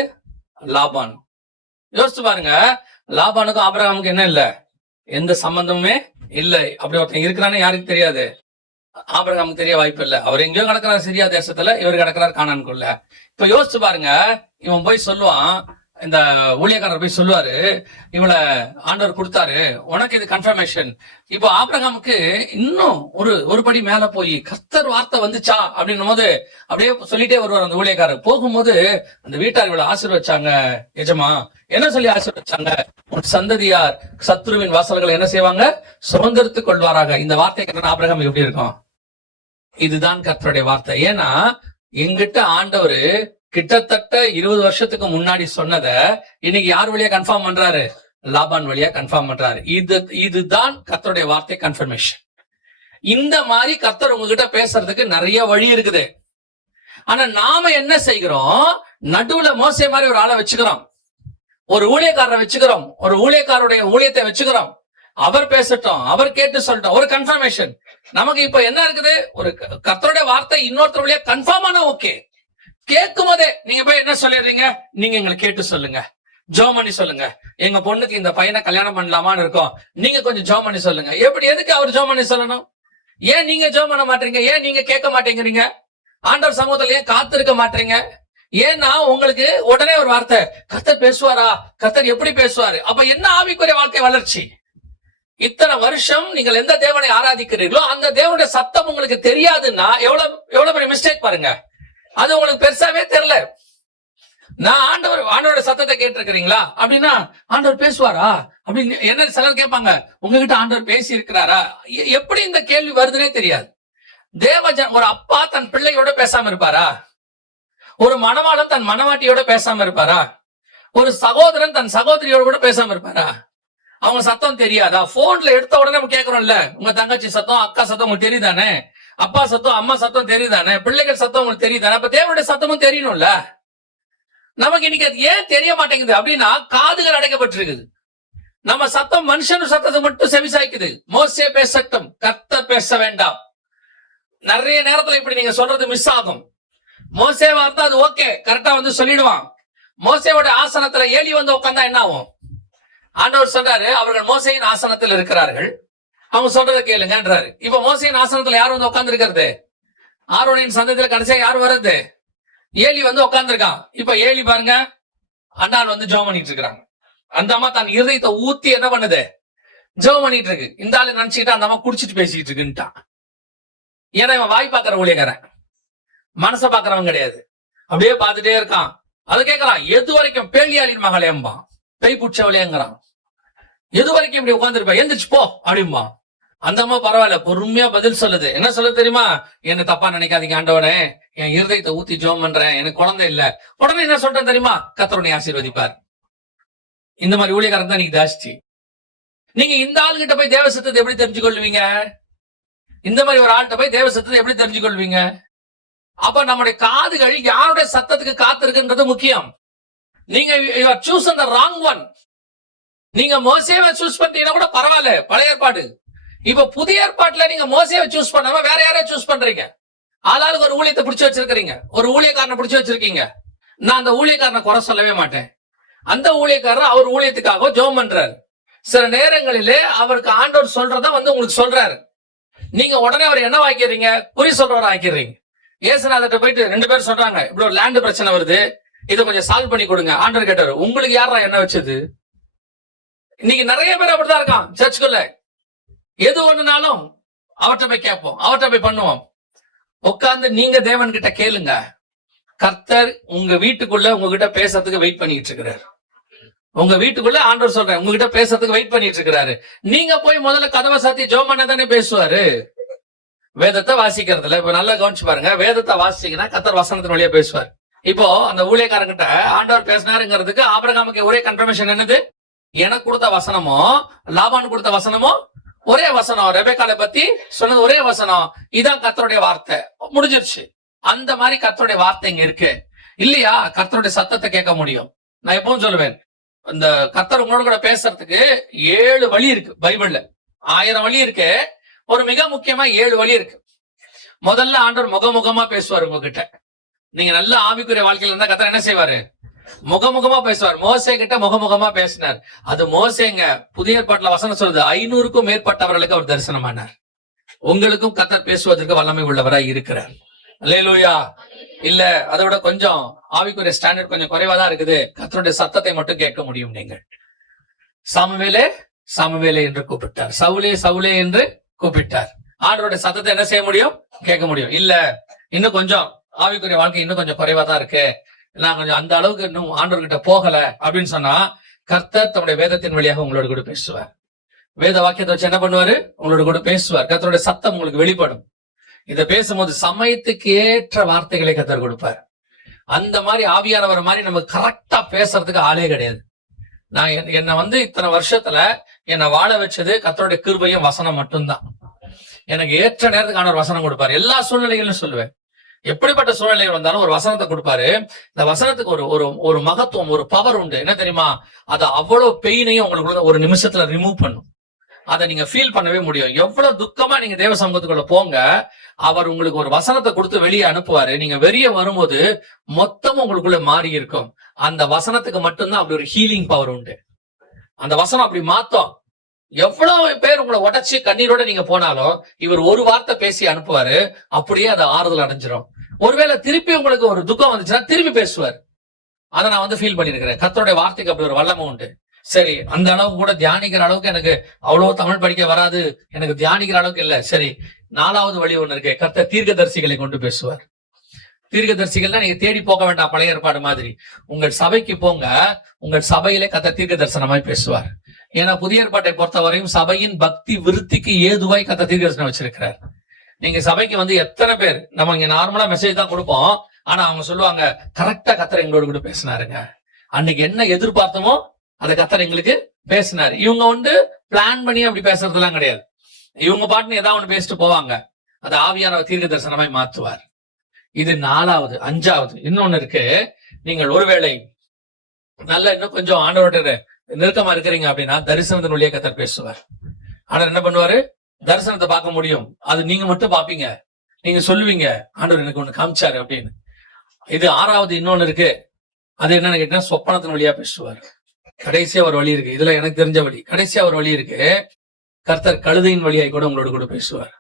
லாபான். யோசிச்சு பாருங்க, லாபானுக்கும் ஆபிரகாமுக்கும் என்ன இல்ல, எந்த சம்பந்தமுமே இல்லை. அப்படி ஒருத்தன் இருக்கிறான்னு யாருக்கு தெரியாது, ஆபிரகாமுக்கு தெரிய வாய்ப்பு இல்ல. அவர் எங்கேயோ கிடக்கிறார் சிரியா தேசத்துல, இவர் கிடக்கிறார் கானானுக்குள்ள. இப்ப யோசிச்சு பாருங்க, இவன் போய் சொல்லுவான், இந்த ஊழியக்காரர் போய் சொல்லுவாரு, இவளை ஆண்டவர் கொடுத்தாரு, உனக்கு இது கன்ஃபர்மேஷன். இப்போ ஆபிரகாமுக்கு இன்னும் ஒரு படி மேல போய் கர்த்தர் வார்த்தை வந்துச்சா அப்படின்னும் போது அப்படியே சொல்லிட்டே வருவார் அந்த ஊழியக்காரர். போகும்போது அந்த வீட்டார் இவளை ஆசீர்வச்சாங்க, எஜமா என்ன சொல்லி ஆசீர்வச்சாங்க, உன் சந்ததியார் சத்ருவின் வாசல்களை என்ன செய்வாங்க, சுதந்திரத்துக் கொள்வாராக. இந்த வார்த்தை கேட்ட ஆபிரகாம் எப்படி இருக்கும்? இதுதான் கர்த்தருடைய வார்த்தை. ஏன்னா எங்கிட்ட ஆண்டவர் கிட்டத்தட்ட 20 வருஷத்துக்கு முன்னாடி சொன்னத இன்னைக்கு யார் வழியா கன்ஃபார்ம் பண்றாரு, லாபான் வழியா கன்ஃபார்ம் பண்றாரு. இதுதான் கர்த்தருடைய வார்த்தை கன்ஃபர்மேஷன். இந்த மாதிரி கர்த்தர் உங்ககிட்ட பேசுறதுக்கு நிறைய வழி இருக்குது. ஆனா நாம என்ன செய்கிறோம், நடுவுல மோசே மாதிரி ஒரு ஆளை வச்சுக்கிறோம், ஒரு ஊழியக்காரரை வச்சுக்கிறோம், ஒரு ஊழியக்காரருடைய ஊழியத்தை வச்சுக்கிறோம். அவர் பேசட்டும், அவர் கேட்டு சொல்லட்டும், ஒரு கன்ஃபர்மேஷன். நமக்கு இப்ப என்ன இருக்குது, ஒரு கர்த்தருடைய வார்த்தை இன்னொருத்தர் வழியா கன்ஃபார்ம் ஆனா ஓகே. கேட்கும் போதே நீங்க போய் என்ன சொல்லிடுறீங்க, நீங்க எங்களை கேட்டு சொல்லுங்க, ஜெபம் பண்ணி சொல்லுங்க, எங்க பொண்ணுக்கு இந்த பையனை கல்யாணம் பண்ணலாமான்னு இருக்கோம், நீங்க கொஞ்சம் ஜெபம் பண்ணி சொல்லுங்க. எப்படி, எதுக்கு அவர் ஜெபம் பண்ணி சொல்லணும்? ஏன் நீங்க ஜெபம் பண்ண மாட்டீங்க? ஏன் நீங்க கேட்க மாட்டேங்கிறீங்க? ஆண்டவர் சமூகத்துல ஏன் காத்திருக்க மாட்டீங்க? ஏன்னா உங்களுக்கு உடனே ஒரு வார்த்தை, கர்த்தர் பேசுவாரா, கர்த்தர் எப்படி பேசுவாரு? அப்ப என்ன ஆவிக்குரிய வாழ்க்கை வளர்ச்சி? இத்தனை வருஷம் நீங்கள் எந்த தேவனை ஆராதிக்கிறீர்களோ அந்த தேவனுடைய சத்தம் உங்களுக்கு தெரியாதுன்னா எவ்வளவு பெரிய மிஸ்டேக் பாருங்க. அது உங்களுக்கு பெருசாவே தெரியல. நான் ஆண்டவரோட சத்தத்தை கேட்டிருக்கிறீங்களா அப்படின்னா, ஆண்டவர் பேசுவாரா அப்படின்னு என்ன சிலர் கேட்பாங்க, உங்ககிட்ட ஆண்டவர் பேசி இருக்கிறாரா? எப்படி இந்த கேள்வி வருதுன்னே தெரியாது. ஒரு அப்பா தன் பிள்ளையோட பேசாம இருப்பாரா? ஒரு மணவாளன் தன் மணவாட்டியோட பேசாம இருப்பாரா? ஒரு சகோதரன் தன் சகோதரியோட கூட பேசாம இருப்பாரா? அவங்க சத்தம் தெரியாதா? போன்ல எடுத்த உடனே நம்ம கேக்குறோம்ல, உங்க தங்கச்சி சத்தம், அக்கா சத்தம் உங்களுக்கு தெரியுதானே, அப்பா சத்தம், அம்மா சத்தம் தெரியுதானே, பிள்ளைகள் சத்தம் உங்களுக்கு தெரியுதானே? அப்ப தேவனுடைய சத்தமும் தெரியணும்ல. நமக்கு இன்னைக்கு அது ஏன் தெரிய மாட்டேங்குது அப்படின்னா, காதுகள் அடைக்கப்பட்டிருக்குது. நம்ம சத்தம் மனுஷன் சத்தத்தை மட்டும் செவிசாய்க்குது. மோசே பேசட்டும், கர்த்தர் பேச வேண்டாம். நிறைய நேரத்துல இப்படி நீங்க சொல்றது மிஸ் ஆகும். மோசே வார்த்தை அது ஓகே, கரெக்டா வந்து சொல்லிடுவான். மோசேவோட ஆசனத்துல ஏலி வந்து உட்கார்ந்தா என்ன ஆகும்? ஆண்டவர் சொல்றாரு, அவர்கள் மோசையின் ஆசனத்தில் இருக்கிறார்கள், அவங்க சொல்றதை கேளுங்கன்றாரு. இப்ப மோசையின் ஆசனத்துல யார் வந்து உட்கார்ந்து இருக்கிறது? ஆரோனின் சந்ததியில கடைசியா யார் வர்றது? ஏலி வந்து உட்கார்ந்துருக்கான். இப்ப ஏலி பாருங்க, அண்ணான் வந்து ஜெபம் பண்ணிட்டு இருக்கிறாங்க. அந்த அம்மா தன் இருதயத்தை ஊத்தி என்ன பண்ணுது, ஜெபம் பண்ணிட்டு இருக்கு. இந்த ஆளு நினைச்சுக்கிட்டு அந்த அம்மா குடிச்சிட்டு பேசிட்டு இருக்குன்ட்டான். ஏன்னா இவன் வாய் பாக்குற ஊழியக்காரன், மனசை பாக்குறவன் கிடையாது. அப்படியே பார்த்துட்டே இருக்கான். அது கேட்கறான், எது வரைக்கும் பேலியாளின் மகளேம்பான், பேய் புடிச்சவளேங்கிறான். எது வரைக்கும் இப்படி உட்காந்துருப்ப, எந்திரிச்சு போ அப்படிம்பா. அந்த அம்மா பரவாயில்ல, பொறுமையா பதில் சொல்லுது. என்ன சொல்ல தெரியுமா? என்ன தப்பா நினைக்காதீங்க ஆண்டவனே, என் இருதயத்தை ஊத்தி ஜெபம் பண்றேன், எனக்கு குழந்தை இல்ல. உடனே என்ன சொல்றேன் தெரியுமா? கர்த்தர் உன்னை ஆசீர்வதிப்பார். இந்த மாதிரி ஊழியக்காரன் தான் நீங்க ஜாஸ்தி. நீங்க இந்த ஆளுகிட்ட போய் தேவ சத்தத்தை எப்படி தெரிஞ்சு கொள்வீங்க? இந்த மாதிரி ஒரு ஆள்கிட்ட போய் தேவ சத்தத்தை எப்படி தெரிஞ்சு கொள்வீங்க? அப்ப நம்முடைய காதுகள் யாருடைய சத்தத்துக்கு காத்திருக்குன்றது முக்கியம். நீங்க you are chosen the wrong one. நீங்க மோசேவை சூஸ் பண்ணிட்டீங்கன்னா கூட பரவாயில்ல, பழைய ஏற்பாடு. இப்ப புதிய ஏற்பாட்டுல நீங்க மோசேவை சூஸ் பண்ணாம வேற யாரையும் சூஸ் பண்றீங்க. ஆளாளுக்கு ஒரு ஊழியத்தை பிடிச்சு வச்சிருக்கீங்க, ஒரு ஊழியக்காரனை பிடிச்சு வச்சிருக்கீங்க. நான் அந்த ஊழியக்காரனை குறை சொல்லவே மாட்டேன். அந்த ஊழியக்காரர் அவர் ஊழியத்துக்காக ஜெபம் பண்றாரு. சில நேரங்களிலே அவருக்கு ஆண்டவர் சொல்றதா வந்து உங்களுக்கு சொல்றாரு. நீங்க உடனே அவர் என்ன ஆக்கிறீங்க, குறி சொல்றவரை ஆக்கிறீங்க. ஏசுநாதர்கிட்ட போயிட்டு 2 பேர் சொல்றாங்க, இப்படி ஒரு லேண்ட் பிரச்சனை வருது, இதை கொஞ்சம் சால்வ் பண்ணி கொடுங்க. ஆண்டவர் கேட்டாரு, உங்களுக்கு யாரா என்ன வச்சது? இன்னைக்கு நிறைய பேர் அப்படிதான் இருக்கான் சர்ச்சுக்குள்ள. எது ஒண்ணுனாலும் அவர்கிட்ட போய் கேட்போம், அவர்கிட்ட போய் பண்ணுவோம். உட்கார்ந்து நீங்க தேவன் கிட்ட கேளுங்க. கர்த்தர் உங்க வீட்டுக்குள்ள உங்ககிட்ட பேசுறதுக்கு வெயிட் பண்ணிட்டு இருக்கிறாரு. உங்க வீட்டுக்குள்ள ஆண்டவர் சொல்றேன், உங்ககிட்ட பேசுறதுக்கு வெயிட் பண்ணிட்டு இருக்கிறாரு. நீங்க போய் முதல்ல கதவை சாத்தி ஜெபம் பண்ண தானே பேசுவாரு. வேதத்தை வாசிக்கிறதுல இப்ப நல்லா கவனிச்சு பாருங்க. வேதத்தை வாசிச்சீங்கன்னா கர்த்தர் வசனத்தின் வழியா பேசுவார். இப்போ அந்த ஊழியக்காரங்கிட்ட ஆண்டவர் பேசினாருங்கிறதுக்கு ஆபிரகாமுக்கு ஒரே கன்ஃபர்மேஷன் என்னது? எனக்கு கொடுத்த வசனமோ லாபான் கொடுத்த வசனமோ ஒரே வசனம். ரெபெக்காலை பத்தி சொன்னது ஒரே வசனம். இதான் கர்த்தருடைய வார்த்தை, முடிஞ்சிருச்சு. அந்த மாதிரி கர்த்தருடைய வார்த்தை இங்க இருக்கு இல்லையா? கர்த்தருடைய சத்தத்தை கேட்க முடியும். நான் எப்பவும் சொல்லுவேன், இந்த கர்த்தர் உங்களோட கூட பேசுறதுக்கு 7 வழி இருக்கு. பைபிள்ல 1000 வழி இருக்கு. ஒரு மிக முக்கியமா 7 வழி இருக்கு. முதல்ல ஆண்டவர் முகமுகமா பேசுவாரு உங்ககிட்ட. நீங்க நல்ல ஆவிக்குரிய வாழ்க்கையில இருந்தா கர்த்தர் என்ன செய்வாரு? முகமுகமா பேசுவார். மோசே கிட்ட முகமுகமா பேசினார். அது மோசேங்க. புதிய ஏற்பாட்டுல வசனம் சொல்லுது, 500க்கும் மேற்பட்டவர்களுக்கு அவர் தரிசனமானார். உங்களுக்கும் கர்த்தர் பேசுவதற்கு வல்லமை உள்ளவராய் இருக்கிறார். அல்லேலூயா. இல்ல அதை விட கொஞ்சம் ஆவிக்குரிய ஸ்டாண்டர்ட் கொஞ்சம் குறைவாதான் இருக்குது, கர்த்தருடைய சத்தத்தை மட்டும் கேட்க முடியும். நீங்கள் சாமுவேலே சாமுவேலே என்று கூப்பிட்டார், சவுலே சவுலே என்று கூப்பிட்டார். ஆண்டவருடைய சத்தத்தை என்ன செய்ய முடியும்? கேட்க முடியும். இல்ல இன்னும் கொஞ்சம் ஆவிக்குரிய வாழ்க்கை இன்னும் கொஞ்சம் குறைவா தான் இருக்கு, நான் கொஞ்சம் அந்த அளவுக்கு இன்னும் ஆண்டவர்கிட்ட போகல அப்படின்னு சொன்னா, கர்த்தர் தன்னுடைய வேதத்தின் வழியாக உங்களோட கூட பேசுவார். வேத வாக்கியத்தை வச்சு என்ன பண்ணுவாரு? உங்களோட கூட பேசுவார். கர்த்தருடைய சத்தம் உங்களுக்கு வெளிப்படும். இதை பேசும்போது சமயத்துக்கு ஏற்ற வார்த்தைகளை கர்த்தர் கொடுப்பார். அந்த மாதிரி ஆவியானவர் மாதிரி நம்ம கரெக்டா பேசுறதுக்கு ஆளே கிடையாது. நான் என்னை இத்தனை வருஷத்துல என்னை வாழ வச்சது கர்த்தருடைய கிருபையும் வசனம் மட்டும்தான். எனக்கு ஏற்ற நேரத்துக்கு ஆண்டவர் வசனம் கொடுப்பாரு. எல்லா சூழ்நிலைகளும் சொல்லுவேன், எப்படிப்பட்ட சூழ்நிலைகள் வந்தாலும் ஒரு வசனத்தை கொடுப்பாரு. இந்த வசனத்துக்கு ஒரு மகத்துவம், ஒரு பவர் உண்டு. என்ன தெரியுமா? அது அவ்வளவு பெயினையும் உங்களுக்கு ஒரு நிமிஷத்துல ரிமூவ் பண்ணும். அதை நீங்க ஃபீல் பண்ணவே முடியும். எவ்வளவு துக்கமா நீங்க தேவ சமூகத்துக்குள்ள போங்க, அவர் உங்களுக்கு ஒரு வசனத்தை கொடுத்து வெளியே அனுப்புவாரு. நீங்க வெளியே வரும்போது மொத்தமும் உங்களுக்குள்ள மாறி இருக்கும். அந்த வசனத்துக்கு மட்டும்தான் அப்படி ஒரு ஹீலிங் பவர் உண்டு. அந்த வசனம் அப்படி மாத்தம். எவ்வளவு பேர் உங்களை உடைச்சு கண்ணீரோட நீங்க போனாலும் இவர் ஒரு வார்த்தை பேசி அனுப்புவாரு, அப்படியே அதை ஆறுதல் அடைஞ்சிரும். ஒருவேளை திருப்பி உங்களுக்கு ஒரு துக்கம் வந்துச்சுன்னா திருப்பி பேசுவார். அதை நான் ஃபீல் பண்ணிருக்கிறேன். கர்த்தருடைய வார்த்தைக்கு அப்படி ஒரு வல்லமை உண்டு. சரி, அந்த அளவுக்கு கூட தியானிக்கிற அளவுக்கு எனக்கு அவ்வளவு தமிழ் படிக்க வராது, எனக்கு தியானிக்கிற அளவுக்கு இல்ல. சரி, 4வது வழி ஒண்ணு இருக்கு. கர்த்தர் தீர்க்கதரிசிகளை கொண்டு பேசுவார். தீர்க்கதரிசிகள்னா நீங்க தேடி போக வேண்டாம். பழைய ஏற்பாடு மாதிரி உங்கள் சபைக்கு போங்க, உங்கள் சபையிலே கர்த்தர் தீர்க்க தரிசனமாய் பேசுவார். ஏன்னா புதிய ஏற்பாட்டை பொறுத்தவரையும் சபையின் பக்தி விருத்திக்கு ஏதுவாய் கர்த்தர் தீர்க்க தரிசனம் வச்சிருக்கிறார். நீங்க சபைக்கு எத்தனை பேர் நம்ம இங்க நார்மலா மெசேஜ் தான் கொடுப்போம், ஆனா அவங்க சொல்லுவாங்க, கரெக்டா கர்த்தர் எங்களோட கூட பேசினாருங்க, அன்னைக்கு என்ன எதிர்பார்த்தமோ அதை கர்த்தர் எங்களுக்கு பேசினாரு. இவங்க பிளான் பண்ணி அப்படி பேசுறது எல்லாம் கிடையாது. இவங்க பாட்டுன்னு ஏதாவது ஒண்ணு பேசிட்டு போவாங்க. அது ஆவியான தீர்க்க தரிசனமாய் மாற்றுவார். இது 4வது. 5வது இன்னொன்னு இருக்கு. நீங்கள் ஒருவேளை நல்ல இன்னும் கொஞ்சம் ஆண்டவரோட நெருக்கமா இருக்கிறீங்க அப்படின்னா தரிசனத்தின் வழியா கர்த்தர் பேசுவார். ஆனா என்ன பண்ணுவாரு? தரிசனத்தை பார்க்க முடியும், அது நீங்க மட்டும் பாப்பீங்க. நீங்க சொல்லுவீங்க, ஆண்டவர் எனக்கு ஒண்ணு காமிச்சாரு அப்படின்னு. இது 6வது இன்னொன்னு இருக்கு. அது என்னன்னு கேட்டீங்கன்னா சொப்பனத்தின் வழியா பேசுவார். கடைசியா ஒரு வழி இருக்கு, இதுல எனக்கு தெரிஞ்ச வழி. கடைசியா ஒரு வழி இருக்கு. கர்த்தர் கழுதையின் வழியாய் கூட உங்களோட கூட பேசுவார்.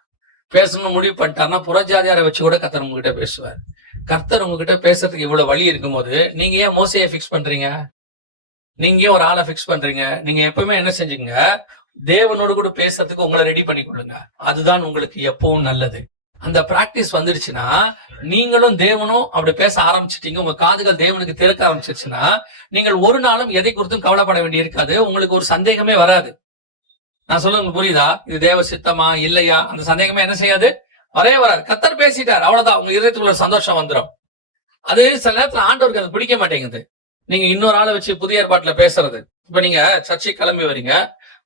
பேசணும்னு முடிவு பண்ணிட்டாருன்னா புறஜாதியாரை வச்சு கூட கர்த்தர் உங்ககிட்ட பேசுவார். கர்த்தர் உங்ககிட்ட பேசுறதுக்கு இவ்வளவு வழி இருக்கும்போது நீங்க ஏன் மோசையை பிக்ஸ் பண்றீங்க? நீங்க ஏன் ஒரு ஆளை பிக்ஸ் பண்றீங்க? நீங்க எப்பவுமே என்ன செஞ்சுங்க, தேவனோடு கூட பேசுறதுக்கு உங்களை ரெடி பண்ணி கொள்ளுங்க. அதுதான் உங்களுக்கு எப்பவும் நல்லது. அந்த பிராக்டிஸ் வந்துடுச்சுன்னா நீங்களும் தேவனும் அப்படி பேச ஆரம்பிச்சிட்டீங்க, உங்க காதுகள் தேவனுக்கு திறக்க ஆரம்பிச்சிருச்சுன்னா நீங்கள் ஒரு நாளும் எதை குறித்தும் கவலைப்பட வேண்டி இருக்காது. உங்களுக்கு ஒரு சந்தேகமே வராது. நான் சொல்ல உங்களுக்கு புரியுதா? இது தேவ சித்தமா இல்லையா? அந்த சந்தேகமே என்ன செய்யாது, வரவே வராது. கர்த்தர் பேசிட்டார், அவ்வளவுதான். உங்க இதயத்துக்குள்ள சந்தோஷம் வந்துடும். அது சில நேரத்துல ஆண்டவருக்கு அது பிடிக்க மாட்டேங்குது. நீங்க இன்னொரு ஆளை வச்சு புதிய ஏற்பாட்டுல பேசுறது. இப்ப நீங்க சர்ச்சைக்கு கிளம்பி வரீங்க,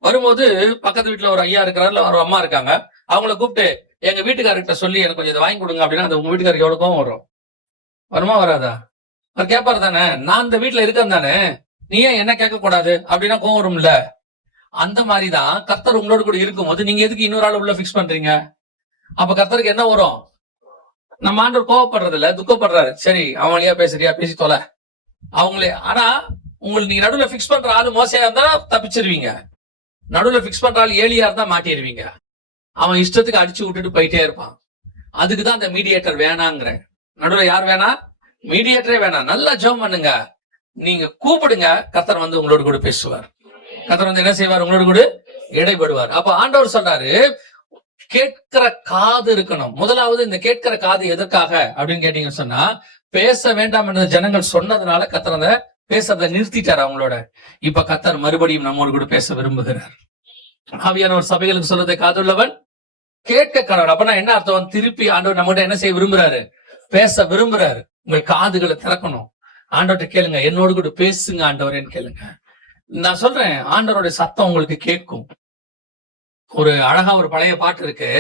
வரும்போது பக்கத்து வீட்டுல ஒரு ஐயா இருக்கிறாரு, ஒரு அம்மா இருக்காங்க. அவங்கள கூப்பிட்டு எங்க வீட்டுக்காரர்கிட்ட சொல்லி எனக்கு கொஞ்சம் இதை வாங்கி கொடுங்க அப்படின்னா அது உங்க வீட்டுக்காரருக்கு எவ்வளவு கோவம் வரும்? வருமா வராதா? அவர் கேட்பாரு தானே, நான் இந்த வீட்டுல இருக்கேன் தானே, நீ ஏன் என்ன கேட்க கூடாது அப்படின்னா கோவம் வரும்ல. அந்த மாதிரிதான் கர்த்தர் உங்களோட கூட இருக்கும்போது நீங்க எதுக்கு இன்னொரு ஆள் உள்ள பிக்ஸ் பண்றீங்க? அப்ப கர்த்தருக்கு என்ன வரும்? நம்ம ஆண்டவர் கோவப்படுறது இல்ல, துக்கப்படுறாரு. சரி, அவன் வழியா பேசுறியா, பேசி தொலை அவங்களே. ஆனா உங்களுக்கு நீங்க நடுவுல பிக்ஸ் பண்ற ஆளு மோசையா இருந்தா தப்பிச்சிருவீங்க, நடுவுல பிக்ஸ் பண்ற ஆள் ஏலியா இருந்தா மாட்டிடுவீங்க. அவன் இஷ்டத்துக்கு அடிச்சு விட்டுட்டு போயிட்டே இருப்பான். அதுக்குதான் அந்த மீடியேட்டர் வேணாங்கிற. நடுவுல யார் வேணா? மீடியேட்டரே வேணாம். நல்லா ஜெபம் பண்ணுங்க, நீங்க கூப்பிடுங்க, கர்த்தர் உங்களோட கூட பேசுவார். கர்த்தர் என்ன செய்வார்? உங்களோட கூட இடைபடுவார். அப்ப ஆண்டவர் சொல்றாரு, கேட்கிற காது இருக்கணும். முதலாவது இந்த கேட்கிற காது எதற்காக அப்படின்னு கேட்டீங்கன்னு சொன்னா, பேச வேண்டாம் என்ற ஜனங்கள் சொன்னதுனால கர்த்தர் பேசுறதை நிறுத்திட்டார் அவங்களோட. இப்ப கர்த்தர் மறுபடியும் நம்மோடு கூட பேச விரும்புகிறார். ஆவியானவர் சபைகளுக்கு சொல்றதை காதுள்ளவன் கேட்க கடவுள். அப்பனா என்ன அர்த்தம்? திருப்பி ஆண்டவர் நம்மகிட்ட என்ன செய்ய விரும்புறாரு? பேச விரும்புறாரு. உங்கள் காதுகளை திறக்கணும். ஆண்டவர்கிட்ட கேளுங்க, என்னோடு கூட பேசுங்க ஆண்டவரேன்னு கேளுங்க. நான் சொல்றேன், ஆண்டவருடைய சத்தம் உங்களுக்கு கேட்கும். ஒரு அழகா ஒரு பழைய பாட்டு இருக்கு,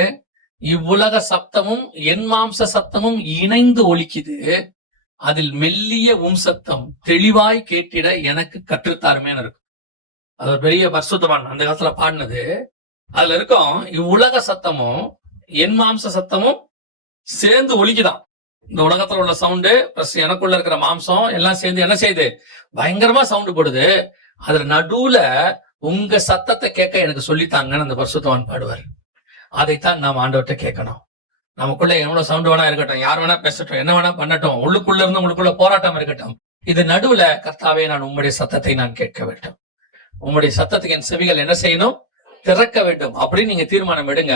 இவ்வுலக சப்தமும் என் மாம்ச சத்தமும் இணைந்து ஒலிக்குது, அதில் மெல்லிய சத்தம் தெளிவாய் கேட்டிட எனக்கு கற்றுத்தாருமே இருக்கும். அது ஒரு பெரிய பரிசுத்தவான் அந்த காலத்துல பாடினது. அதுல இருக்கும், இவ்வுலக சத்தமும் என் மாம்ச சத்தமும் சேர்ந்து ஒலிக்குதான். இந்த உலகத்துல உள்ள சவுண்டு பிளஸ் எனக்குள்ள இருக்கிற மாம்சம் எல்லாம் சேர்ந்து என்ன செய்யுது? பயங்கரமா சவுண்டு போடுது. அதுல நடுவுல உங்க சத்தத்தை கேட்க எனக்கு சொல்லித்தாங்கன்னு அந்த பரிசுத்தவான் பாடுவார். அதைத்தான் நாம் ஆண்டவர்கிட்ட கேட்கணும். நமக்குள்ள எவ்வளவு சவுண்டு வேணா இருக்கட்டும், யார் வேணா பேசட்டும், என்ன வேணா பண்ணட்டும், உள்ளுக்குள்ள இருந்து உங்களுக்குள்ள போராட்டம் இருக்கட்டும், இது நடுவுல கர்த்தாவே நான் உம்முடைய சத்தத்தை நான் கேட்க வேண்டும், உம்முடைய சத்தத்துக்கு என் செவிகள் என்ன செய்யணும்? திறக்க வேண்டும் அப்படின்னு நீங்க தீர்மானம் எடுங்க.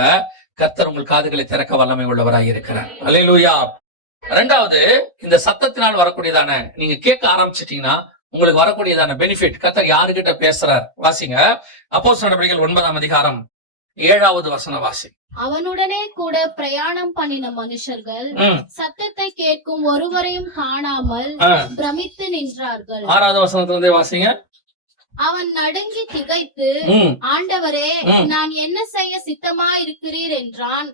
கர்த்தர் உங்கள் காதுகளை திறக்க வல்லமை உள்ளவராய் இருக்கிறார். அல்லேலூயா. ரெண்டாவது, இந்த சத்தத்தினால் வரக்கூடியதான நீங்க கேட்க ஆரம்பிச்சிட்டீங்கன்னா உங்களுக்கு வரக்கூடியதான பெனிஃபிட். கர்த்தர் யாருகிட்ட பேசுறார் வாசிங்க. அப்போஸ்தலர் நடவடிக்கைகள் 9ஆம் அதிகாரம் 7வது வசனம் வாசி. அவனுடனே கூட பிரயாணம் பண்ணின மனுஷர்கள் சத்தத்தை கேட்கும் ஒருவரையும் காணாமல் பிரமித்து நின்றார்கள். 6வது வசனத்திலிருந்தே வாசிங்க. அவன் நடுங்கி திகைத்து, ஆண்டவரே, நான் என்ன செய்ய சித்தமா இருக்கிறீர் என்றான்.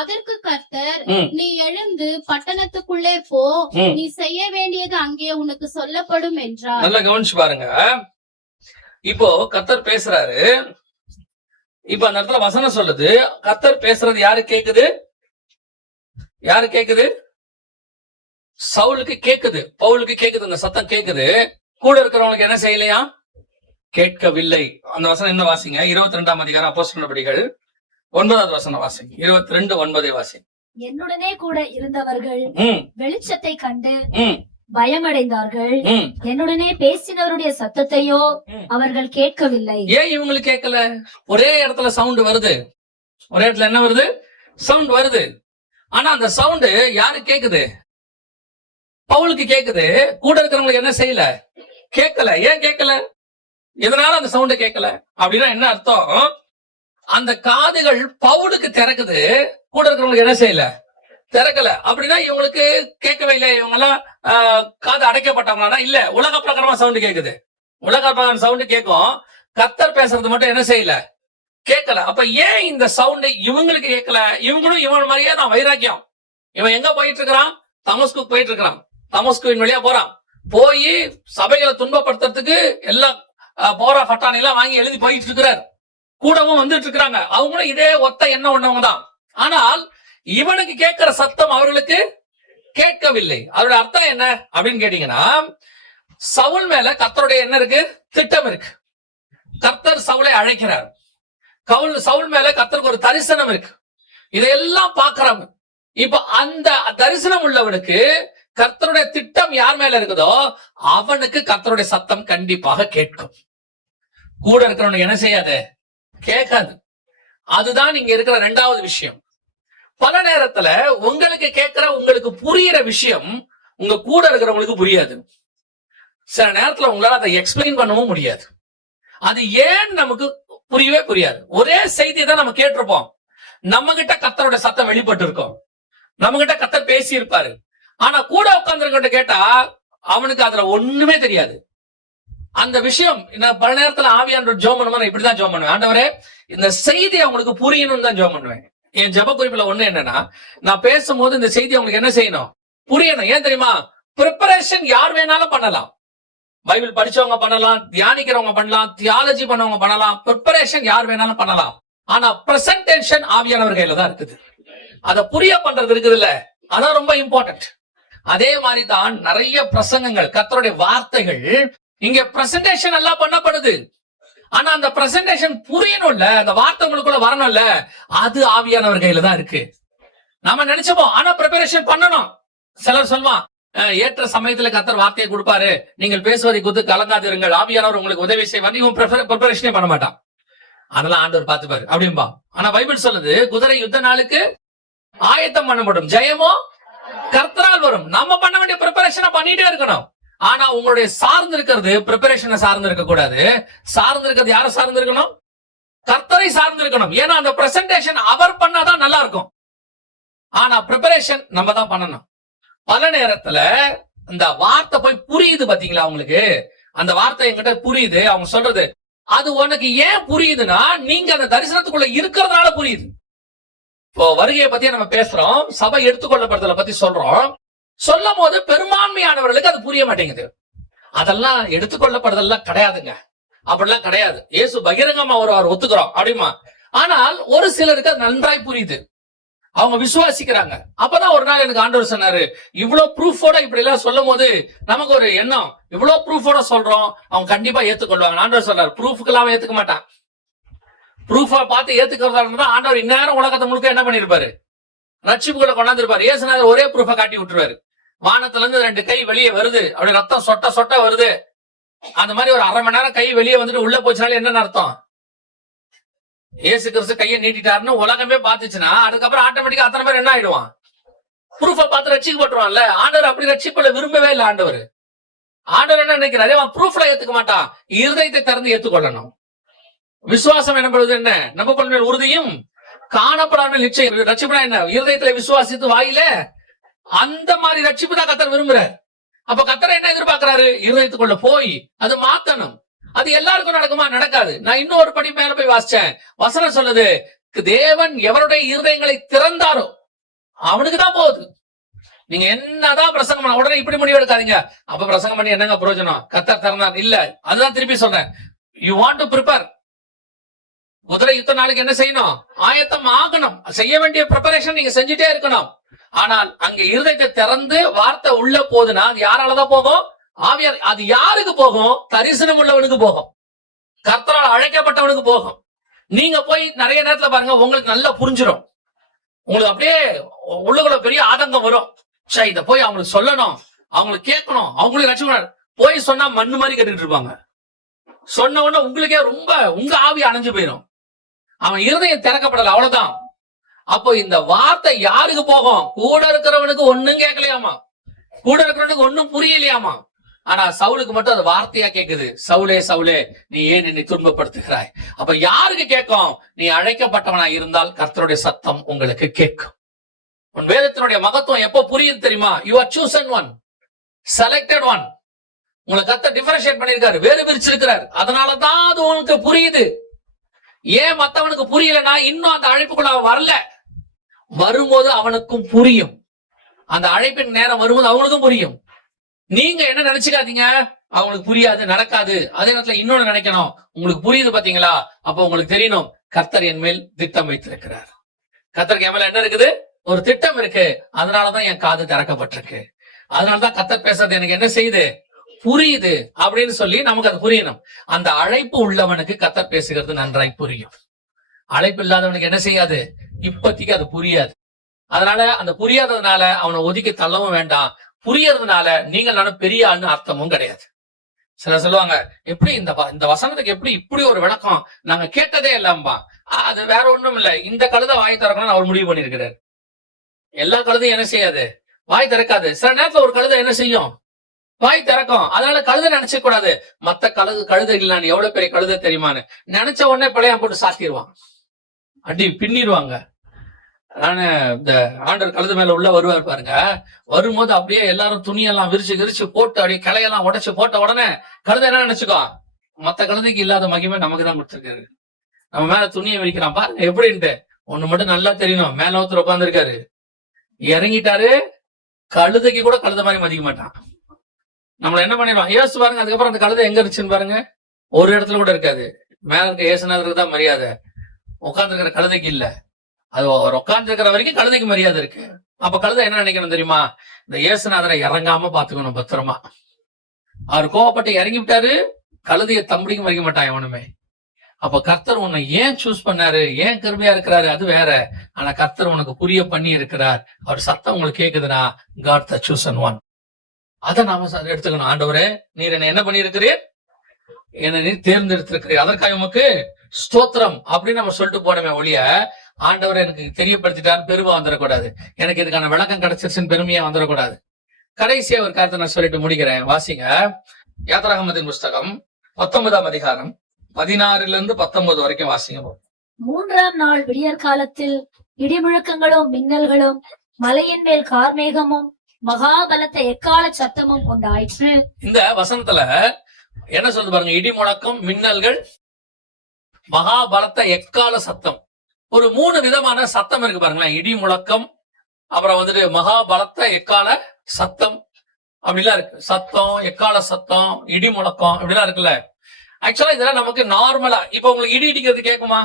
அதற்கு கர்த்தர், நீ எழுந்து பட்டணத்துக்குள்ளே போ, நீ செய்ய வேண்டியது அங்கே உனக்கு சொல்லப்படும் என்றார். நல்லா கவனிச்சு பாருங்க. இப்போ கர்த்தர் பேசுறாரு. இப்ப அந்த இடத்துல வசனம் சொல்லுது, கர்த்தர் பேசுறது யாரு கேக்குது? யாரு கேக்குது? சவுலுக்கு கேக்குது, பவுலுக்கு கேக்குது. அந்த சத்தம் கேக்குது. கூட இருக்கிறவங்களுக்கு என்ன செய்யலையா? கேட்கவில்லை. அந்த வசனம் என்ன வாசிங்க? 22ஆம் அதிகாரம் அப்போஸ்தலர் நடவடிக்கைகள் 9வது வசனம் வாசிங்க. 22:9 வாசிங்க. என்னுடனே கூட இருந்தவர்கள் வெளிச்சத்தை கண்டு பயமடைந்தார்கள். என்னுடனே பேசினவருடைய சத்தத்தையோ அவர்கள் கேட்கவில்லை. ஏன் இவங்களுக்கு கேட்கல? ஒரே இடத்துல சவுண்ட் வருது. ஒரே இடத்துல என்ன வருது? சவுண்ட் வருது. ஆனா அந்த சவுண்ட் யாரு கேக்குது? பவுலுக்கு கேக்குது. கூட இருக்கிறவங்களுக்கு என்ன செய்யல? கேட்கல. ஏன் கேட்கல? எதனால அந்த சவுண்ட் கேட்கல அப்படின்னா என்ன அர்த்தம்? அந்த காதுகள் பவுலுக்கு திறக்குது, கூட இருக்கிறவங்களுக்கு என்ன செய்யல? திறக்கல. அப்படின்னா இவங்களுக்கு கேட்கவே இல்லை. இவங்க எல்லாம் காது அடைக்கப்பட்டவங்களா? இல்ல, உலக பிரகாரமா சவுண்ட் கேக்குது. உலக பிரகாரம் சவுண்ட் கேட்கும். கர்த்தர் பேசுறது மட்டும் என்ன செய்யல? கேட்கல. அப்ப ஏன் இந்த சவுண்ட் இவங்களுக்கு கேட்கல? இவங்களும் இவன் மாதிரியே தான் வைராக்கியம். இவன் எங்க போயிட்டு இருக்கிறான்? தமஸ்குக்கு போயிட்டு இருக்கிறான். தமஸ்குவின் வழியா போறான். போய் சபைகளை துன்பப்படுத்துறதுக்கு எல்லாம் போரா பட்டாணி எல்லாம் வாங்கி எழுதி போயிட்டு இருக்கிறார். கூடவும் வந்துட்டு இருக்கிறாங்க. அவங்களும் இதே ஒத்த எண்ணம் உள்ளவங்க தான். ஆனால் இவனுக்கு கேட்கிற சத்தம் அவர்களுக்கு கேட்கவில்லை. அதோட அர்த்தம் என்ன அப்படின்னு கேட்டீங்கன்னா, சவுல் மேல கர்த்தருடைய என்ன இருக்கு? திட்டம் இருக்கு. கர்த்தர் சவுலை அழைக்கிறார். சவுல் மேல கர்த்தருக்கு ஒரு தரிசனம் இருக்கு. இதையெல்லாம் பாக்குறாங்க. இப்ப அந்த தரிசனம் உள்ளவனுக்கு கர்த்தருடைய திட்டம் யார் மேல இருக்குதோ அவனுக்கு கர்த்தருடைய சத்தம் கண்டிப்பாக கேட்கும். கூட இருக்கிறவனுக்கு என்ன செய்யாது? கேட்காது. அதுதான் இங்க இருக்கிற இரண்டாவது விஷயம். பல நேரத்துல உங்களுக்கு கேட்கிற, உங்களுக்கு புரியுற விஷயம் உங்க கூட இருக்கிறவங்களுக்கு புரியாது. சில நேரத்துல உங்களால அதை எக்ஸ்பிளைன் பண்ணவும் முடியாது. அது ஏன் நமக்கு புரியவே புரியாது. ஒரே செய்தியை தான் நம்ம கேட்டிருப்போம். நம்ம கிட்ட கர்த்தரோட சத்தம் வெளிப்பட்டு இருக்கும். நம்ம கிட்ட கர்த்தர் பேசி இருப்பாரு. ஆனா கூட உட்கார்ந்து கேட்டா அவனுக்கு அதுல ஒண்ணுமே தெரியாது. அந்த விஷயம் நான் பல நேரத்துல ஆவியானவர் ஜெபம் பண்ணுவேன். இப்படிதான் ஜெபம் பண்ணுவேன். ஆண்டவரே, இந்த செய்தி அவங்களுக்கு புரியணும்னு தான் ஜெபம் பண்ணுவேன். என் ஜெப குறிப்புல ஒண்ணு என்னன்னா, நான் பேசும்போது இந்த செய்தி அவங்களுக்கு என்ன செய்யணும்? புரியணும். ஏன் தெரியுமா? ப்ரிப்பரேஷன் யார் வேணாலும் பண்ணலாம். பைபிள் படிச்சவங்க பண்ணலாம், தியானிக்கிறவங்க பண்ணலாம், தியாலஜி பண்ணவங்க பண்ணலாம். ப்ரிப்பரேஷன் யார் வேணாலும் பண்ணலாம். ஆனா பிரசன்டேஷன் ஆவியானவர் கையில தான் இருக்குது. அதை புரிய பண்றது இருக்குது இல்ல, அதான் ரொம்ப இம்பார்ட்டன்ட். அதே மாதிரி தான் நிறைய பிரசங்கங்கள், கர்த்தருடைய வார்த்தைகள் இங்க பிரசன்டேஷன் எல்லாம் பண்ணப்படுது. ஆனா அந்த பிரசன்டேஷன் புரியணும்ல, அந்த வார்த்தை உங்களுக்குள்ள வரணும்ல, அது ஆவியானவர் கையில தான் இருக்கு. நாம நினைச்சோம். ஆனா ப்ரிப்பரேஷன் பண்ணணும். சிலர் சொல்லுவான், ஏற்ற சமயத்துல கர்த்தர் வார்த்தையை கொடுப்பாரு, நீங்கள் பேசுவதை குறித்து கலங்காதிருங்கள், ஆவியானவர் உங்களுக்கு உதவி செய்வார். இவன் ப்ரிப்பரேஷனே பண்ண மாட்டான். அதெல்லாம் ஆண்டவர் பார்த்துப்பாரு அப்படின்பா. ஆனா பைபிள் சொல்லுது, குதிரை யுத்த நாளுக்கு ஆயத்தம் பண்ணப்படும், ஜெயமோ கர்த்தரால் வரும். நம்ம பண்ண வேண்டிய ப்ரிப்பரேஷனை பண்ணிட்டே இருக்கணும். ஆனா உங்களுடைய சார்ந்து இருக்கிறது ப்ரிப்பரேஷனை சார்ந்து இருக்க கூடாது. சார்ந்து இருக்கிறது யாரை சார்ந்து இருக்கணும்? கர்த்தரை சார்ந்து இருக்கணும். ஏன்னா அந்த பிரசன்டேஷன் அவர் பண்ணாதான் நல்லா இருக்கும். ஆனா ப்ரிப்பரேஷன் நம்ம தான் பண்ணணும். பல நேரத்துல இந்த வார்த்தை போய் புரியுது பாத்தீங்களா உங்களுக்கு? அந்த வார்த்தை என்கிட்ட புரியுது, அவங்க சொல்றது. அது உனக்கு ஏன் புரியுதுன்னா, நீங்க அந்த தரிசனத்துக்குள்ள இருக்கிறதுனால புரியுது. இப்போ வருகையை பத்தி நம்ம பேசுறோம், சபை எடுத்துக்கொள்ளப்படுறத பத்தி சொல்றோம். சொல்லும் போது பெரும்பான்மையானவர்களுக்கு அது புரிய மாட்டேங்குது. அதெல்லாம் எடுத்துக்கொள்ளப்படுறதெல்லாம் கிடையாதுங்க. அப்படிலாம் கிடையாது. இயேசு பகிரங்கமா அவர் ஒத்துக்கிறோம் அப்படிமா. ஆனால் ஒரு சிலருக்கு அது நன்றாய் புரியுது. அவங்க விசுவாசிக்கிறாங்க. அப்பதான் ஒரு நாள் எனக்கு ஆண்டவர் சொன்னாரு, இவ்வளவு ப்ரூஃபோட இப்படி எல்லாம் சொல்லும் போது நமக்கு ஒரு எண்ணம், இவ்வளவு ப்ரூஃபோட சொல்றோம், அவங்க கண்டிப்பா ஏத்துக்கொள்வாங்க. ஆண்டவர் சொன்னாரு, ப்ரூஃப்க்கு எல்லாம் ஏத்துக்க மாட்டான். ப்ரூஃபை பார்த்து ஏத்துக்கிறதா இருந்தா ஆண்டவர் இந்நேரம் உலகத்தை முழுக்க என்ன பண்ணிருப்பாரு, ரட்சிப்புகளை கொண்டாந்துருப்பாரு. இயேசுநாதர் ஒரே ப்ரூஃபை காட்டி விட்டுருவாரு. வானத்துல இருந்து 2 கை வெளியே வருது, அப்படி ரத்தம் சொட்ட சொட்ட வருது. அந்த மாதிரி ஒரு அரை மணி நேரம் கை வெளியே வந்துட்டு உள்ள போச்சுனால என்னன்னு அர்த்தம், இயேசு கிறிஸ்து கையை நீட்டிட்டாருன்னு உலகமே பாத்துச்சுன்னா அதுக்கப்புறம் ஆட்டோமேட்டிக்கா அத்தனை பேர் என்ன ஆயிடுவான், ப்ரூஃபை பார்த்து ரட்சிக்கப்பட்டுருவான்ல. ஆண்டவர் அப்படி ரட்சிப்புல விரும்பவே இல்லை. ஆண்டவர் என்ன நினைக்கிறாரு, அவன் ப்ரூஃப்ல ஏத்துக்க மாட்டான், இருதயத்தை திறந்து ஏத்துக்கொள்ளணும். விசுவாசம் எனப்படுவது என்ன, நம்பப்படுகிற உறுதியும் காணப்படாத நிச்சயம். ரட்சிப்புனா என்ன, இருதயத்துல விசுவாசித்து வாயில, அந்த மாதிரி ரட்சிப்பு தான் கர்த்தர் விரும்புறாரு. அப்ப கர்த்தர் என்ன எதிர்பார்க்கிறாரு, இருதயத்துக்குள்ள போய் அது மாத்தணும். அது எல்லாருக்கும் நடக்குமா, நடக்காது. நான் இன்னும் ஒரு படி மேல போய் வாசிச்சேன். வசனம் சொல்லுது, தேவன் எவருடைய இருதயங்களை திறந்தாரோ அவனுக்கு தான் போகுது. நீங்க என்னதான் பிரசங்கம் பண்ண உடனே இப்படி முடிவு எடுக்காதீங்க, அப்ப பிரசங்கம் பண்ணி என்னங்க பிரயோஜனம், கர்த்தர் திறந்தார் இல்ல. அதுதான் திருப்பி சொல்றேன், யூ வாண்ட் டு ப்ரிப்பேர். குதிரை யுத்த நாளுக்கு என்ன செய்யணும், ஆயத்தம் ஆகணும். செய்ய வேண்டிய ப்ரிப்பரேஷன் நீங்க செஞ்சுட்டே இருக்கணும். ஆனால் அங்க இருதயத்தை திறந்து வார்த்தை உள்ள போகுதுன்னா அது யாராலதான் போகும், ஆவியார். அது யாருக்கு போகும், தரிசனம் உள்ளவனுக்கு போகும், கர்த்தரால் அழைக்கப்பட்டவனுக்கு போகும். நீங்க போய் நிறைய நேரத்துல பாருங்க, உங்களுக்கு நல்லா புரிஞ்சிடும். உங்களுக்கு அப்படியே உள்ளுக்குள்ள பெரிய ஆதங்கம் வரும். சரி, இத போய் அவங்களுக்கு சொல்லணும், அவங்களுக்கு கேட்கணும், அவங்களுக்கு ரட்சிக்கணும். போய் சொன்னா மண்ணு மாதிரி கேட்டுட்டு இருப்பாங்க. சொன்ன உடனே உங்களுக்கே ரொம்ப உங்க ஆவி அணைஞ்சு போயிடும். அவன் இருதயம் திறக்கப்படல, அவ்வளவுதான். அப்போ இந்த வார்த்தை யாருக்கு போகும், கூட இருக்கிறவனுக்கு ஒண்ணும் கேட்கலையாமா, கூட இருக்கிறவனுக்கு ஒன்னும் புரியலையாமா. ஆனா சவுலுக்கு மட்டும் அது வார்த்தையா கேக்குது, சவுலே சவுலே நீ ஏன் என்னை துன்பப்படுத்துகிறாய். அப்ப யாருக்கு கேட்கும், நீ அழைக்கப்பட்டவனா இருந்தால் கர்த்தருடைய சத்தம் உங்களுக்கு கேட்கும். உன் வேதத்தினுடைய மகத்துவம் எப்போ புரியுது தெரியுமா, you are chosen one, selected one. உங்களை கர்த்தர் டிஃபரன்ஷியேட் பண்ணிருக்காரு, வேறு பிரிச்சிருக்கிறார். அதனாலதான் அது உனக்கு புரியுது. ஏன் மத்தவனுக்கு புரியலன்னா, இன்னும் அந்த அழைப்புக்குள்ள அவன் வரல. வரும்போது அவனுக்கும் புரியும். அந்த அழைப்பின் நேரம் வரும்போது அவனுக்கும் புரியும். நீங்க என்ன நினைச்சுக்காதீங்க, அவங்களுக்கு புரியாது, நடக்காது. அதே நேரத்துல இன்னொன்னு நினைக்கணும், உங்களுக்கு புரியுது பாத்தீங்களா, அப்ப உங்களுக்கு தெரியணும் கர்த்தர் என் மேல் திட்டம் வைத்திருக்கிறார். கர்த்தருக்கு என் மேல என்ன இருக்குது, ஒரு திட்டம் இருக்கு. அதனாலதான் என் காது திறக்கப்பட்டிருக்கு. அதனாலதான் கர்த்தர் பேசுறது எனக்கு என்ன செய்யுது, புரியுது அப்படின்னு சொல்லி நமக்கு அது புரியணும். அந்த அழைப்பு உள்ளவனுக்கு கர்த்தர் பேசுகிறது நன்றாய் புரியும். அழைப்பு இல்லாதவனுக்கு என்ன செய்யாது, இப்பத்திக்கு அது புரியாது. அதனால அந்த புரியாததுனால அவனை ஒதுக்கி தள்ளவும் வேண்டாம். புரியறதுனால நீங்கள் நானும் பெரிய ஆள்னு அர்த்தமும் கிடையாது. சில சொல்லுவாங்க, எப்படி இந்த வசனத்துக்கு எப்படி இப்படி ஒரு விளக்கம் நாங்க கேட்டதே இல்லாம்பா. அது வேற ஒண்ணும் இல்ல, இந்த கழுதை வாய் திறக்கணும்னு அவர் முடிவு பண்ணிருக்கிறார். எல்லா கழுதையும் என்ன செய்யாது, வாய் திறக்காது. சில நேரத்துல ஒரு கழுதை என்ன செய்யும், வாய் திறக்கும். அதனால கழுதை நினைச்ச கூடாது, மத்த கழுதைகள் நான் எவ்வளவு பெரிய கழுதை தெரியுமான்னு நினைச்ச உடனே பிள்ளையா போட்டு சாத்திடுவான், அடி பின்னிடுவாங்க. நானு இந்த ஆண்டவர் கழுது மேல உள்ள வருவார் பாருங்க, வரும்போது அப்படியே எல்லாரும் துணியெல்லாம் விரிச்சு போட்டு அப்படியே கிளையெல்லாம் உடைச்சு போட்ட உடனே கழுதை என்ன நினைச்சுக்கோ, மத்த கழுதைக்கு இல்லாத மகிமை நமக்கு தான் கொடுத்துருக்காரு. நம்ம மேல துணியை விரிக்கிறான் பாருங்க எப்படின்ட்டு. ஒண்ணு மட்டும் நல்லா தெரியணும், மேல ஒருத்தர் உட்கார்ந்து இருக்காரு, இறங்கிட்டாரு, கழுதைக்கு கூட கழுத மாதிரி மதிக்க மாட்டான். நம்மள என்ன பண்ணிடுவான் யோசிச்சு பாருங்க. அதுக்கப்புறம் அந்த கழுதை எங்க இருந்துச்சுன்னு பாருங்க, ஒரு இடத்துல கூட இருக்காது. மேல இருக்க இயேசுநாதருக்கு தான் மரியாதை, உட்கார்ந்து இருக்கிற கழுதைக்கு இல்ல. அது அவர் உட்கார்ந்து இருக்கிற வரைக்கும் கழுதைக்கு மரியாதை இருக்கு. அப்ப கழுதை என்ன நினைக்கணும் தெரியுமா, இந்த இயேசுநாதரை இறங்காம பாத்துக்கணும் பத்திரமா. அவர் கோவப்பட்டு இறங்கி விட்டாரு, கழுதைய தம்பிக்கும் மறிக்க மாட்டான் எவனுமே. அப்ப கர்த்தர் உன்னை ஏன் சூஸ் பண்ணாரு, ஏன் கருமையா இருக்கிறாரு அது வேற. ஆனா கர்த்தர் உனக்கு புரிய பண்ணி இருக்கிறார். அவர் சத்தம் உங்களுக்கு கேக்குதுன்னா, காட் த சூசன் ஒன். அதை நாம எடுத்துக்கணும். ஆண்டவரே, நீர் என்ன பண்ணிருக்கிறீர், என்னை நீர் தேர்ந்தெடுத்திருக்கிறீர், அதற்காக உமக்கு ஸ்தோத்திரம் அப்படின்னு நம்ம சொல்லிட்டு போனோமே ஒழிய, ஆண்டவர் எனக்கு தெரியப்படுத்திட்டான்னு பெருமை வந்துடக்கூடாது, எனக்கு இதுக்கான விளக்கம் கிடைச்சிருச்சுன்னு பெருமையா வந்துடக்கூடாது. கடைசியா ஒரு காரியத்தை நான் சொல்லிட்டு முடிக்கிறேன். வாசிங்க யாத்திராகமத்தின் புஸ்தகம் 19ஆம் அதிகாரம் 16 வரைக்கும் வாசிங்க. 3ஆம் நாள் விடியற் காலத்தில் இடிமுழக்கங்களும் மின்னல்களும் மலையின் மேல் கார்மேகமும் மகாபலத்த எக்கால சத்தமும் உண்டாயிற்று. இந்த வசனத்துல என்ன சொல்லுது பாருங்க, இடி முழக்கம், மின்னல்கள், மகாபலத்த எக்கால சத்தம். ஒரு 3 விதமான சத்தம் இருக்கு பாருங்களேன். இடி முழக்கம், அப்புறம் வந்துட்டு மகாபலத்த எக்கால சத்தம் அப்படிலாம் இருக்கு. சத்தம், எக்கால சத்தம், இடி முழக்கம் அப்படிலாம் இருக்குல்ல. ஆக்சுவலா இதெல்லாம் நமக்கு நார்மலா, இப்ப உங்களுக்கு இடி இடிக்கிறது கேட்குமா,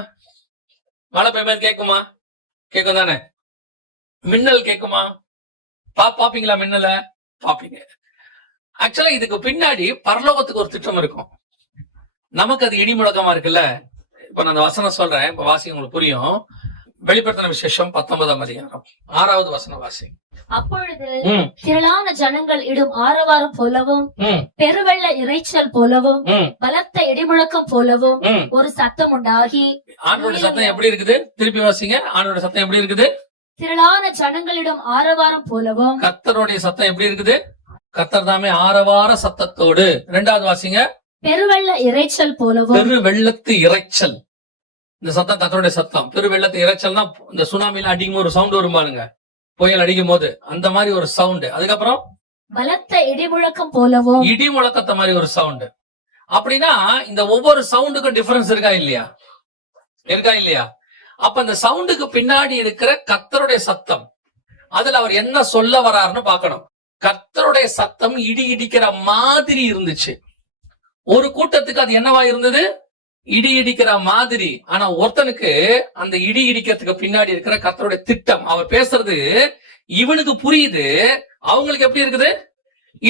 மழை பெய்யும்போது கேட்குமா, கேட்கும் தானே. மின்னல் கேக்குமா? பாப்பீங்களா மின்னல? பாப்பீங்க. ஆக்சுவலா இதுக்கு பின்னாடி பரலோகத்துக்கு ஒரு திட்டம் இருக்கும். நமக்கு அது இடி முழக்கமா இருக்குல்ல. இப்ப நான் அந்த வசனம் சொல்றேன், இப்ப வாசி உங்களுக்கு புரியும். வெளிப்படுத்தின விசேஷம் 19ஆம் அதிகாரம் 6வது வசனம் வாசி. அப்பொழுது திரளான ஜனங்கள் இடும் ஆரவாரம் போலவும் பெருவெள்ள இரைச்சல் போலவும் பலத்த இடிமுழக்கம் போலவும் ஒரு சத்தம் உண்டாகி. ஆண்டோட சத்தம் எப்படி இருக்குது? திருப்பி வாசிங்க. ஆண்டோட சத்தம் எப்படி இருக்குது? திரளான ஜனங்களிடம் ஆரவாரம் போலவும். கர்த்தருடைய சத்தம் எப்படி இருக்குது? கர்த்தர் தாமே ஆரவார சத்தத்தோடு. 2வது வாசிங்க. பெருவெள்ள இரைச்சல் போலவும். பெரு வெள்ளத்து இரைச்சல். இந்த சத்தம் கர்த்தருடைய சத்தம். பெரு வெள்ளத்து இரைச்சல்னா இந்த சுனாமில அடிக்கும் ஒரு சவுண்ட் வரும் பாருங்க, புயல் அடிக்கும் போது அந்த மாதிரி ஒரு சவுண்ட். அதுக்கப்புறம் பலத்த இடிமுழக்கம் போலவும். இடி முழக்கத்த மாதிரி ஒரு சவுண்ட். அப்படின்னா இந்த ஒவ்வொரு சவுண்டுக்கும் டிஃபரன்ஸ் இருக்கா இல்லையா? இருக்கா இல்லையா? அப்ப அந்த சவுண்டுக்கு பின்னாடி இருக்கிற கர்த்தருடைய சத்தம், அதுல அவர் என்ன சொல்ல வராருன்னு பாக்கணும். கர்த்தருடைய சத்தம் இடி இடிக்கிற மாதிரி இருந்துச்சு. ஒரு கூட்டத்துக்கு அது என்னவா இருந்தது? இடி இடிக்கிற மாதிரி. ஆனா ஒருத்தனுக்கு அந்த இடி இடிக்கிறதுக்கு பின்னாடி இருக்கிற கர்த்தருடைய திட்டம், அவர் பேசுறது இவனுக்கு புரியுது. அவங்களுக்கு எப்படி இருக்குது?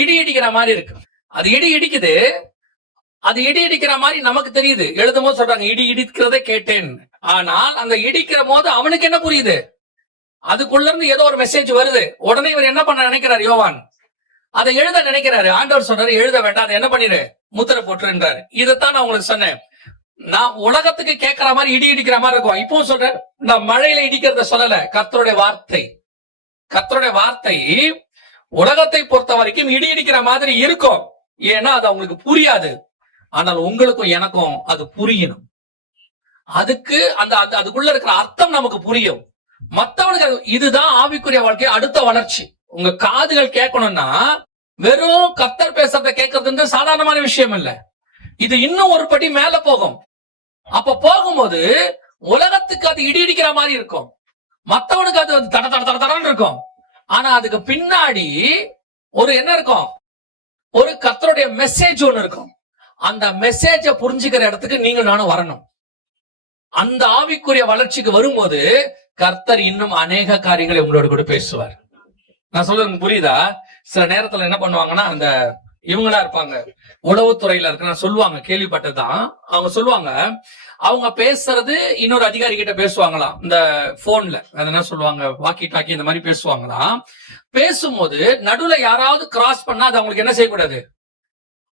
இடி இடிக்கிற மாதிரி இருக்கு. அது இடி இடிக்குது. அது இடி இடிக்கிற மாதிரி நமக்கு தெரியுது. எழுதும் போது சொல்றாங்க இடி இடிக்கிறதை கேட்டேன். ஆனால் அந்த இடிக்கிற போது அவனுக்கு என்ன புரியுது? அதுக்குள்ள இருந்து ஏதோ ஒரு மெசேஜ் வருது. உடனே இவர் என்ன பண்ண நினைக்கிறார்? யோவான் அதை எழுத நினைக்கிறாரு. ஆண்டவர் சொல்றாரு எழுத வேண்டாம், அதை என்ன பண்ணிரு, முத்திரை போட்டுன்றாரு. இதைத்தான் நான் உங்களுக்கு சொன்னேன். நான் உலகத்துக்கு கேட்கிற மாதிரி இடி இடிக்கிற மாதிரி இருக்கும். இப்போ சொல்றேன், நான் மழையில இடிக்கிறத சொல்லல. கர்த்தருடைய வார்த்தை, கர்த்தருடைய வார்த்தை உலகத்தை பொறுத்த வரைக்கும் இடி இடிக்கிற மாதிரி இருக்கும். ஏன்னா அது அவங்களுக்கு புரியாது. ஆனால் உங்களுக்கும் எனக்கும் அது புரியணும். அதுக்கு அந்த அதுக்குள்ள இருக்கிற அர்த்தம் நமக்கு புரியும். மத்தவனுக்கு இதுதான் ஆவிக்குரிய வாழ்க்கை அடுத்த வளர்ச்சி. உங்க காதுகள் கேட்கணும்னா வெறும் கர்த்தர் பேசுறத கேட்கறது சாதாரணமான விஷயம் இல்ல. இது இன்னும் ஒரு படி மேல போகும். அப்ப போகும்போது உலகத்துக்கு அது இடி இடிக்கிற மாதிரி இருக்கும், மத்தவனுக்கு அது தட தட தட தடன்னு இருக்கும். ஆனா அதுக்கு பின்னாடி ஒரு என்ன இருக்கும்? ஒரு கர்த்தருடைய மெசேஜ் ஒண்ணு இருக்கும். அந்த மெசேஜ புரிஞ்சுக்கிற இடத்துக்கு நீங்க நானும் வரணும். அந்த ஆவிக்குரிய வளர்ச்சிக்கு வரும்போது கர்த்தர் இன்னும் அநேக காரியங்களை உங்களோட கூட பேசுவார். நான் சொல்றது புரியுதா? சில நேரத்துல என்ன பண்ணுவாங்கன்னா, அந்த இவங்களா இருப்பாங்க, உளவுத்துறையில இருக்க சொல்லுவாங்க, கேள்விப்பட்டதுதான். அவங்க சொல்லுவாங்க, அவங்க பேசுறது இன்னொரு அதிகாரி கிட்ட பேசுவாங்களாம் இந்த போன்ல. என்ன சொல்லுவாங்க, வாக்கி டாக்கி இந்த மாதிரி பேசுவாங்களாம். பேசும்போது நடுவுல யாராவது கிராஸ் பண்ணா அது அவங்களுக்கு என்ன செய்யக்கூடாது,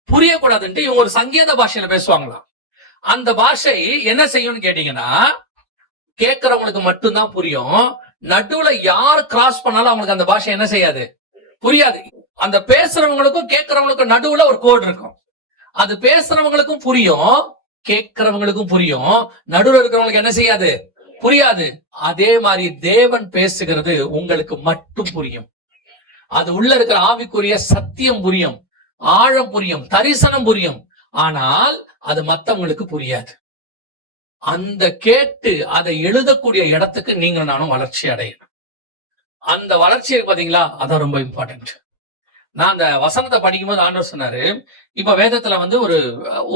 புரியக்கூடாதுன்ட்டு இவங்க ஒரு சங்கேத பாஷையில பேசுவாங்களாம். அந்த பாஷை என்ன செய்யும்னு கேட்டீங்கன்னா, கேட்கறவங்களுக்கு மட்டும்தான் புரியும். நடுவுல யார் கிராஸ் பண்ணாலும் அவங்களுக்கு அந்த பாஷை என்ன செய்யாது, புரியாது. அந்த பேசுறவங்களுக்கும் கேட்கறவங்களுக்கும் நடுவுல ஒரு கோடு இருக்கும். அது பேசுறவங்களுக்கும் புரியும், கேட்கறவங்களுக்கும் புரியும். நடுவுல இருக்கிறவங்களுக்கு என்ன செய்யாது, புரியாது. அதே மாதிரி தேவன் பேசுகிறது உங்களுக்கு மட்டும் புரியும். அது உள்ள இருக்கிற ஆவிக்குரிய சத்தியம் புரியும், ஆழம் புரியும், தரிசனம் புரியும். ஆனால் அது மத்தவங்களுக்கு புரியாது. அந்த கேட்டு அதை எழுதக்கூடிய இடத்துக்கு நீங்க நானும் வளர்ச்சி அடையணும். அந்த வளர்ச்சி இருக்கு பாத்தீங்களா, அதான் ரொம்ப இம்பார்ட்டன்ட். நான் அந்த வசனத்தை படிக்கும்போது ஆண்டவர் சொன்னாரு, இப்ப வேதத்துல ஒரு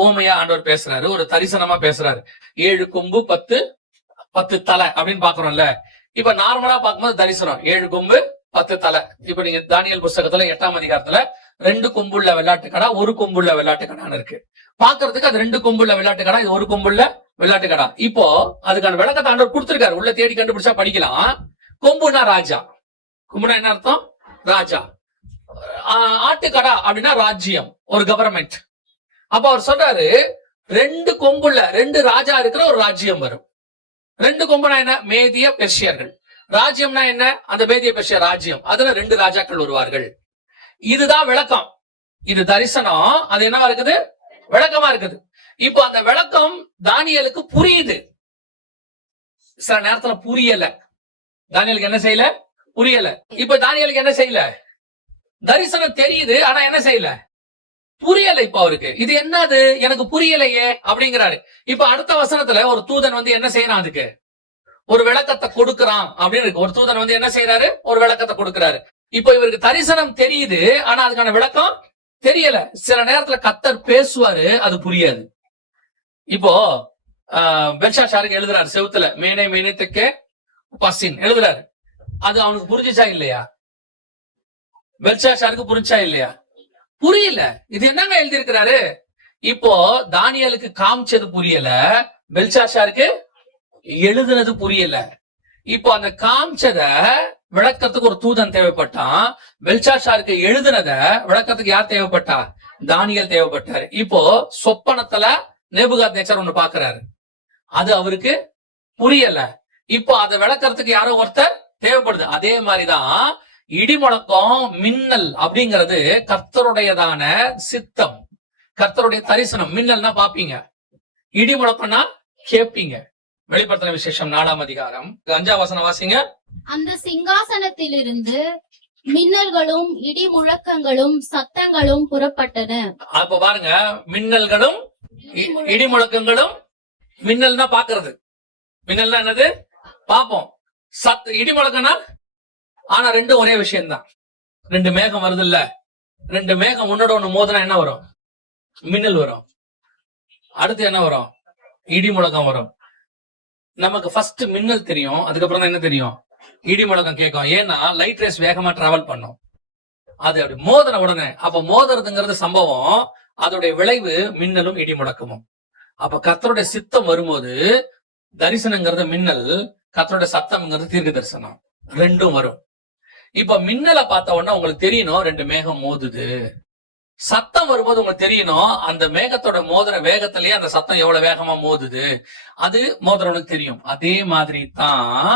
ஓமையா ஆண்டவர் பேசுறாரு, ஒரு தரிசனமா பேசுறாரு. 7 கொம்பு 10 தலை அப்படின்னு பாக்குறோம்ல. இப்ப நார்மலா பார்க்கும்போது தரிசனம் 7 கொம்பு 10 தலை. இப்ப நீங்க தானியேல் புஸ்தகத்துல 8ஆம் அதிகாரத்துல 2 கொம்புள்ள வெள்ளாட்டுக்கடா, 1 கொம்புள்ள வெள்ளாட்டுக்கடான்னு இருக்கு. பாக்குறதுக்கு அது 2 கொம்புள்ள வெள்ளாட்டுக்கடா, இது 1 கொம்புள்ள வெள்ளாட்டுக்கடா. இப்போ அதுக்கான விளக்கத்தை ஆண்டவர் கொடுத்திருக்காரு, உள்ள தேடி கண்டுபிடிச்சா படிக்கலாம். கொம்புனா ராஜா, கொம்புனா என்ன அர்த்தம், ராஜா. ஆட்டுக்கடா அப்படின்னா ராஜ்யம், ஒரு கவர்மெண்ட். அப்ப அவர் சொல்றாரு 2 கொம்புள்ள 2 ராஜா இருக்கிற ஒரு ராஜ்யம் வரும். 2 கொம்புனா என்ன, மேதிய பெர்ஷியர்கள். ராஜ்யம்னா என்ன, அந்த மேதிய பெர்ஷிய ராஜ்யம். அதுல 2 ராஜாக்கள் வருவார்கள். இதுதான் விளக்கம். இது தரிசனம், அது என்னவா இருக்குது, விளக்கமா இருக்குது. இப்போ அந்த விளக்கம் தானியேலுக்கு புரியுது. சில நேரத்துல புரியல. தானியேலுக்கு என்ன செய்யல, புரியல. இப்ப தானியேலுக்கு என்ன செய்யல, தரிசனம் தெரியுது, ஆனா என்ன செய்யல, புரியல. இப்ப அவருக்கு இது என்னது, எனக்கு புரியலையே அப்படிங்கிறாரு. இப்ப அடுத்த வசனத்துல ஒரு தூதன் என்ன செய்யறான், அதுக்கு ஒரு விளக்கத்தை கொடுக்கறான் அப்படின்னு இருக்கு. ஒரு தூதன் என்ன செய்யறாரு, ஒரு விளக்கத்தை கொடுக்கிறாரு. இப்ப இவருக்கு தரிசனம் தெரியுது, ஆனா அதுக்கான விளக்கம் தெரியல. சில நேரத்துல கர்த்தர் பேசுவாரு, அது புரியாது. இப்போ பெல்ஷாத்சாருக்கு எழுதுறாரு செவுத்துல, மேனே மேனே தெக்கே பசின் எழுதுறாரு. அது அவனுக்கு புரிஞ்சுச்சா இல்லையா? பெல்ஷாசாருக்கு புரிஞ்சா இல்லையா? புரியல. இது என்னங்க எழுதி இருக்கிறாரு? இப்போ தானியேலுக்கு காமிச்சது புரியல, பெல்ஷாசாருக்கு எழுதுனது புரியல. இப்போ அந்த காமிச்சத விளக்கத்துக்கு ஒரு தூதன் தேவைப்பட்டான். பெல்ஷாசாருக்கு எழுதுனத விளக்கத்துக்கு யார் தேவைப்பட்டா? தானியேல் தேவைப்பட்டாரு. இப்போ சொப்பனத்துல நேபுகாத்நேச்சர் ஒண்ணு பாக்குறாரு, அது அவருக்கு புரியல. இப்போ அதை விளக்கறதுக்கு யாரோ ஒருத்தர் தேவைப்படுது. அதே மாதிரிதான் இடி முழக்கம், மின்னல் அப்படிங்கிறது கர்த்தருடையதான சித்தம், கர்த்தருடைய தரிசனம். மின்னல்னா பாப்பீங்க, இடி முழக்கம்னா கேப்பீங்க. வெளிப்படுத்தின விசேஷம் 4ஆம் அதிகாரம் 5ஆம் வசனம் வாசிங்க. அந்த சிங்காசனத்திலிருந்து மின்னல்களும் இடி முழக்கங்களும் சத்தங்களும் புறப்பட்டன. அப்ப பாருங்க, மின்னல்களும் இடி முழக்கங்களும். மின்னல்னா பாக்குறது, மின்னல்னா என்னது? பாப்போம். இடி முழக்கம்னா, ஆனா ரெண்டும் ஒரே விஷயம்தான். ரெண்டு மேகம் வருது இல்ல, ரெண்டு மேகம் முன்னோட ஒண்ணு மோதினா என்ன வரும்? மின்னல் வரும். அடுத்து என்ன வரும்? இடி முழக்கம் வரும். நமக்கு ஃபர்ஸ்ட் மின்னல் தெரியும், அதுக்கப்புறம் தான் என்ன தெரியும்? இடி முழக்கம் கேட்கும். ஏன்னா லைட் ரேஸ் வேகமா டிராவல் பண்ணும். அது அப்படி மோதின உடனே, அப்ப மோதுறதுங்கிறது சம்பவம், அதோடைய விளைவு மின்னலும் இடி முழக்கமும். அப்ப கர்த்தருடைய சித்தம் வரும்போது தரிசனங்கிறது மின்னல், கர்த்தருடைய சத்தம்ங்கிறது தீர்க்க தரிசனம், ரெண்டும் வரும். இப்ப மின்னலை பார்த்த உடனே உங்களுக்கு தெரியணும் ரெண்டு மேகம் மோதுது. சத்தம் வரும்போது உங்களுக்கு தெரியணும் அந்த மேகத்தோட மோதிர வேகத்திலேயே அந்த சத்தம் எவ்வளவு வேகமா மோதுது, அது மோதிரவனுக்கு தெரியும். அதே மாதிரி தான்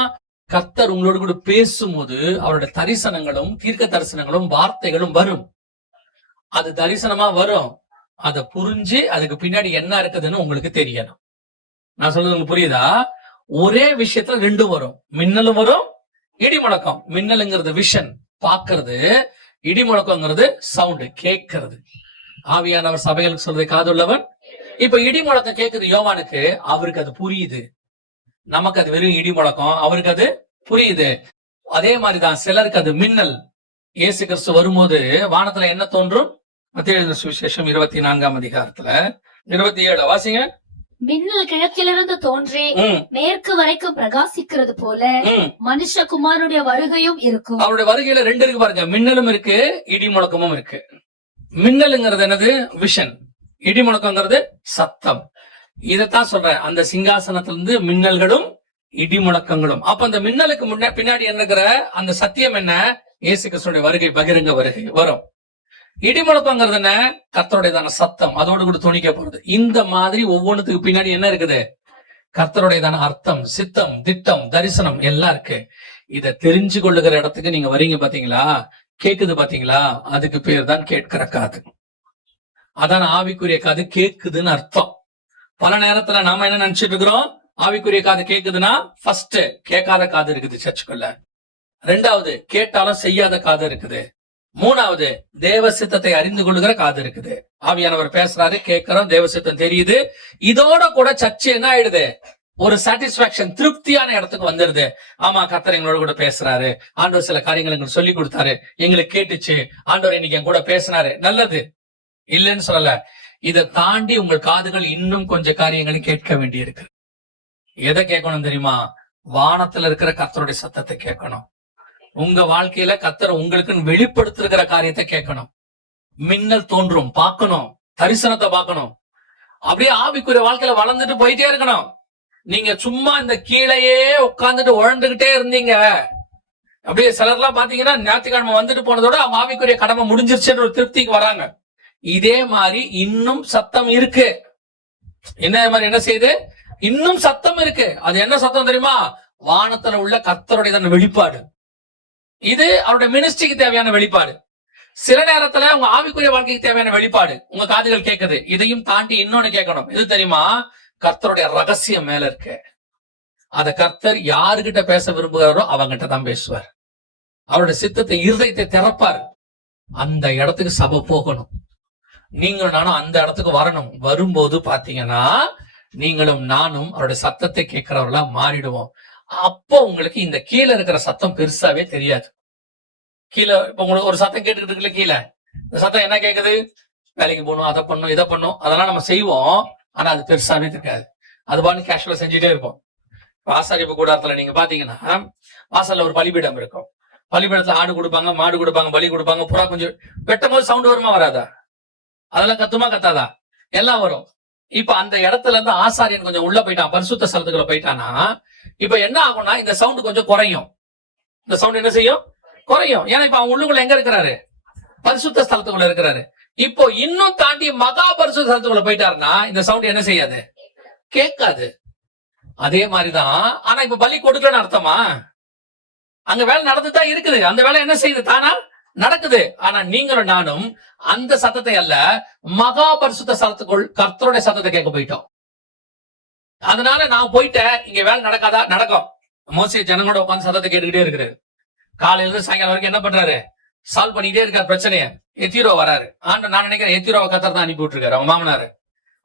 கர்த்தர் உங்களோட கூட பேசும்போது அவருடைய தரிசனங்களும் தீர்க்க தரிசனங்களும் வார்த்தைகளும் வரும். அது தரிசனமா வரும். அதை புரிஞ்சு அதுக்கு பின்னாடி என்ன இருக்குதுன்னு உங்களுக்கு தெரியணும். நான் சொல்றது உங்களுக்கு புரியுதா? ஒரே விஷயத்துல ரெண்டும் வரும், மின்னலும் வரும், இடி முழக்கம். மின்னலுங்கிறது விஷன், பாக்குறது. இடி முழக்கங்கிறது சவுண்ட், கேட்கறது. ஆவியானவர் சபைகளுக்கு சொல்றதை காதுள்ளவன். இப்ப இடி முழக்கம் கேட்குது யோவானுக்கு, அவருக்கு அது புரியுது. நமக்கு அது வெறும் இடி முழக்கம், அவருக்கு அது புரியுது. அதே மாதிரிதான் சிலருக்கு அது மின்னல். இயேசு கிறிஸ்து வரும்போது வானத்துல என்ன தோன்றும்? மத்தேயு எழுதின சுவிசேஷம் 24ஆம் அதிகாரத்துல 27 வாசிங்க. மின்னல் கிழக்கிலிருந்து தோன்றி மேற்கு வரைக்கும் பிரகாசிக்கிறது போல மனுஷகுமாரனுடைய வருகையும் இருக்கும். அவருடைய வருகையில ரெண்டு இருக்கு பாருங்க, மின்னலும் இருக்கு, இடி முழக்கமும் இருக்கு. மின்னலுங்கிறது என்னது? விஷன். இடி முழக்கங்கிறது சத்தம். இதத்தான் சொல்றேன், அந்த சிங்காசனத்திலிருந்து மின்னல்களும் இடி முழக்கங்களும். அப்ப அந்த மின்னலுக்கு பின்னாடி என்னங்கிற அந்த சத்தியம் என்ன? இயேசு கிறிஸ்துடைய வருகை, பகிரங்க வருகை வரும். இடி முழக்கங்கிறது என்ன? கர்த்தருடையதான சத்தம், அதோடு கூட துணிக்க போறது. இந்த மாதிரி ஒவ்வொன்றுத்துக்கு பின்னாடி என்ன இருக்குது? கர்த்தருடையதான அர்த்தம், சித்தம், திட்டம், தரிசனம் எல்லாம் இருக்கு. இத தெரிஞ்சு கொள்ளுகிற இடத்துக்கு நீங்க வரீங்க பாத்தீங்களா, கேக்குது பாத்தீங்களா, அதுக்கு பேர் தான் கேட்கிற காது. அதான் ஆவிக்குரிய காது கேக்குதுன்னு அர்த்தம். பல நேரத்துல நாம என்ன நினைச்சிட்டு இருக்கிறோம்? ஆவிக்குரிய காது கேக்குதுன்னா ஃபர்ஸ்ட் கேட்காத காது இருக்குது சர்ச்சுக்குள்ள, ரெண்டாவது கேட்டாலும் செய்யாத காது இருக்குது, மூணாவது தேவ சித்தத்தை அறிந்து கொள்ளுகிற காது இருக்குது. ஆவியானவர் பேசுறாரு, கேட்கிறோம், தேவ சித்தம் தெரியுது. இதோட கூட சர்ச்சை என்ன ஆயிடுது? ஒரு சாட்டிஸ்பாக்சன், திருப்தியான இடத்துக்கு வந்துருது. ஆமா, கர்த்தர் எங்களோட கூட பேசுறாரு, ஆண்டவர் சில காரியங்கள் எங்களுக்கு சொல்லி கொடுத்தாரு, எங்களுக்கு கேட்டுச்சு, ஆண்டவர் இன்னைக்கு என் கூட பேசினாரு, நல்லது, இல்லைன்னு சொல்லல. இதை தாண்டி உங்கள் காதுகள் இன்னும் கொஞ்சம் காரியங்களை கேட்க வேண்டி இருக்கு. எதை கேட்கணும் தெரியுமா? வானத்துல இருக்கிற கர்த்தருடைய சத்தத்தை கேட்கணும். உங்க வாழ்க்கையில கர்த்தர் உங்களுக்கு வெளிப்படுத்திருக்கிற காரியத்தை கேட்கணும். மின்னல் தோன்றும், பார்க்கணும், தரிசனத்தை பார்க்கணும். அப்படியே ஆவிக்குரிய வாழ்க்கையில வளர்ந்துட்டு போயிட்டே இருக்கணும். நீங்க சும்மா இந்த கீழையே உட்கார்ந்துட்டு உழந்துகிட்டே இருந்தீங்க. அப்படியே சிலர்லாம் பாத்தீங்கன்னா ஞாயிற்றுக்கிழமை வந்துட்டு போனதோட அவங்க ஆவிக்குரிய கடமை முடிஞ்சிருச்சுன்ற ஒரு திருப்திக்கு வராங்க. இதே மாதிரி இன்னும் சத்தம் இருக்கு. என்ன மாதிரி என்ன செய்யுது? இன்னும் சத்தம் இருக்கு. அது என்ன சத்தம் தெரியுமா? வானத்துல உள்ள கர்த்தருடைய வெளிப்பாடு. இது அவருடைய மினிஸ்ட்ரிக்கு தேவையான வெளிப்பாடு. சில நேரத்துல உங்க ஆவிக்குரிய வாழ்க்கைக்கு தேவையான வெளிப்பாடு உங்க காதுகள் கேட்குது. இதையும் தாண்டி இன்னொன்னு கேட்கணும். இது தெரியுமா? கர்த்தருடைய ரகசியம் மேல இருக்கு. அத கர்த்தர் யாருகிட்ட பேச விரும்புகிறாரோ அவங்கிட்ட தான் பேசுவார். அவருடைய சித்தத்தை, இருதயத்தை திறப்பார். அந்த இடத்துக்கு சபை போகணும். நீங்களும் நானும் அந்த இடத்துக்கு வரணும். வரும்போது பாத்தீங்கன்னா நீங்களும் நானும் அவருடைய சத்தத்தை கேட்கிறவர்களா மாறிடுவோம். அப்போ உங்களுக்கு இந்த கீழே இருக்கிற சத்தம் பெருசாவே தெரியாது. கீழே இப்ப உங்களுக்கு ஒரு சத்தம் கேட்டுக்கிட்டு இருக்குல்ல, கீழே இந்த சத்தம் என்ன கேக்குது? வேலைக்கு போகணும், அதை பண்ணும், இதை பண்ணும், அதெல்லாம் நம்ம செய்வோம். ஆனா அது பெருசாவே இருக்காது. அது பாட்டு கேஷுவலா செஞ்சுட்டே இருப்போம். ஆசாரிப்பு கூடாரத்துல நீங்க பாத்தீங்கன்னா வாசல்ல ஒரு பலிபீடம் இருக்கும். பலிபீடத்துல ஆடு கொடுப்பாங்க, மாடு கொடுப்பாங்க, பலி கொடுப்பாங்க. புறா கொஞ்சம் வெட்டும் போது சவுண்ட் வருமா வராதா? அதெல்லாம் கத்துமா கத்தாதா? எல்லாம் வரும். இப்ப அந்த இடத்துல இருந்து ஆசாரியன் கொஞ்சம் உள்ள போயிட்டான், பரிசுத்த ஸ்தலத்துக்குள்ள போயிட்டானா, இப்ப என்ன ஆகும்னா இந்த சவுண்ட் கொஞ்சம் குறையும். இந்த சவுண்ட் என்ன செய்யும்? குறையும். ஏன்னா இப்ப அவன் உள்ளுக்குள்ள எங்க இருக்கிறாரு? பரிசுத்த ஸ்தலத்துக்குள்ள இருக்கிறாரு. இப்போ இன்னும் தாண்டி மகா பரிசுத்த ஸ்தலத்துக்குள்ள போயிட்டாருன்னா இந்த சவுண்ட் என்ன செய்யாது? கேட்காது. அதே மாதிரிதான். ஆனா இப்ப பலி கொடுக்கலன்னு அர்த்தமா? அங்க வேலை நடந்துதான் இருக்குது. அந்த வேலை என்ன செய்யுது? தானா நடக்குது. ஆனா நீங்களும் நானும் அந்த சத்தத்தை அல்ல, மகா பரிசுத்த ஸ்தலத்துக்குள் கர்த்தருடைய சத்தத்தை கேட்க போயிட்டோம். அதனால நான் போயிட்டேன், இங்க வேலை நடக்காதா? நடக்கும். மோசே ஜனங்களோட உட்காந்து சத்தத்தை கேட்டுக்கிட்டே இருக்கிறாரு. காலையில இருந்து சாயங்காலம் வரைக்கும் என்ன பண்றாரு? சால்வ் பண்ணிட்டே இருக்காரு பிரச்சனைய. எத்திரோ வராரு. நான் நினைக்கிறேன் எத்திரோவை கத்தர் தான் அனுப்பி விட்டுருக்காரு. அவன் மாமனாரு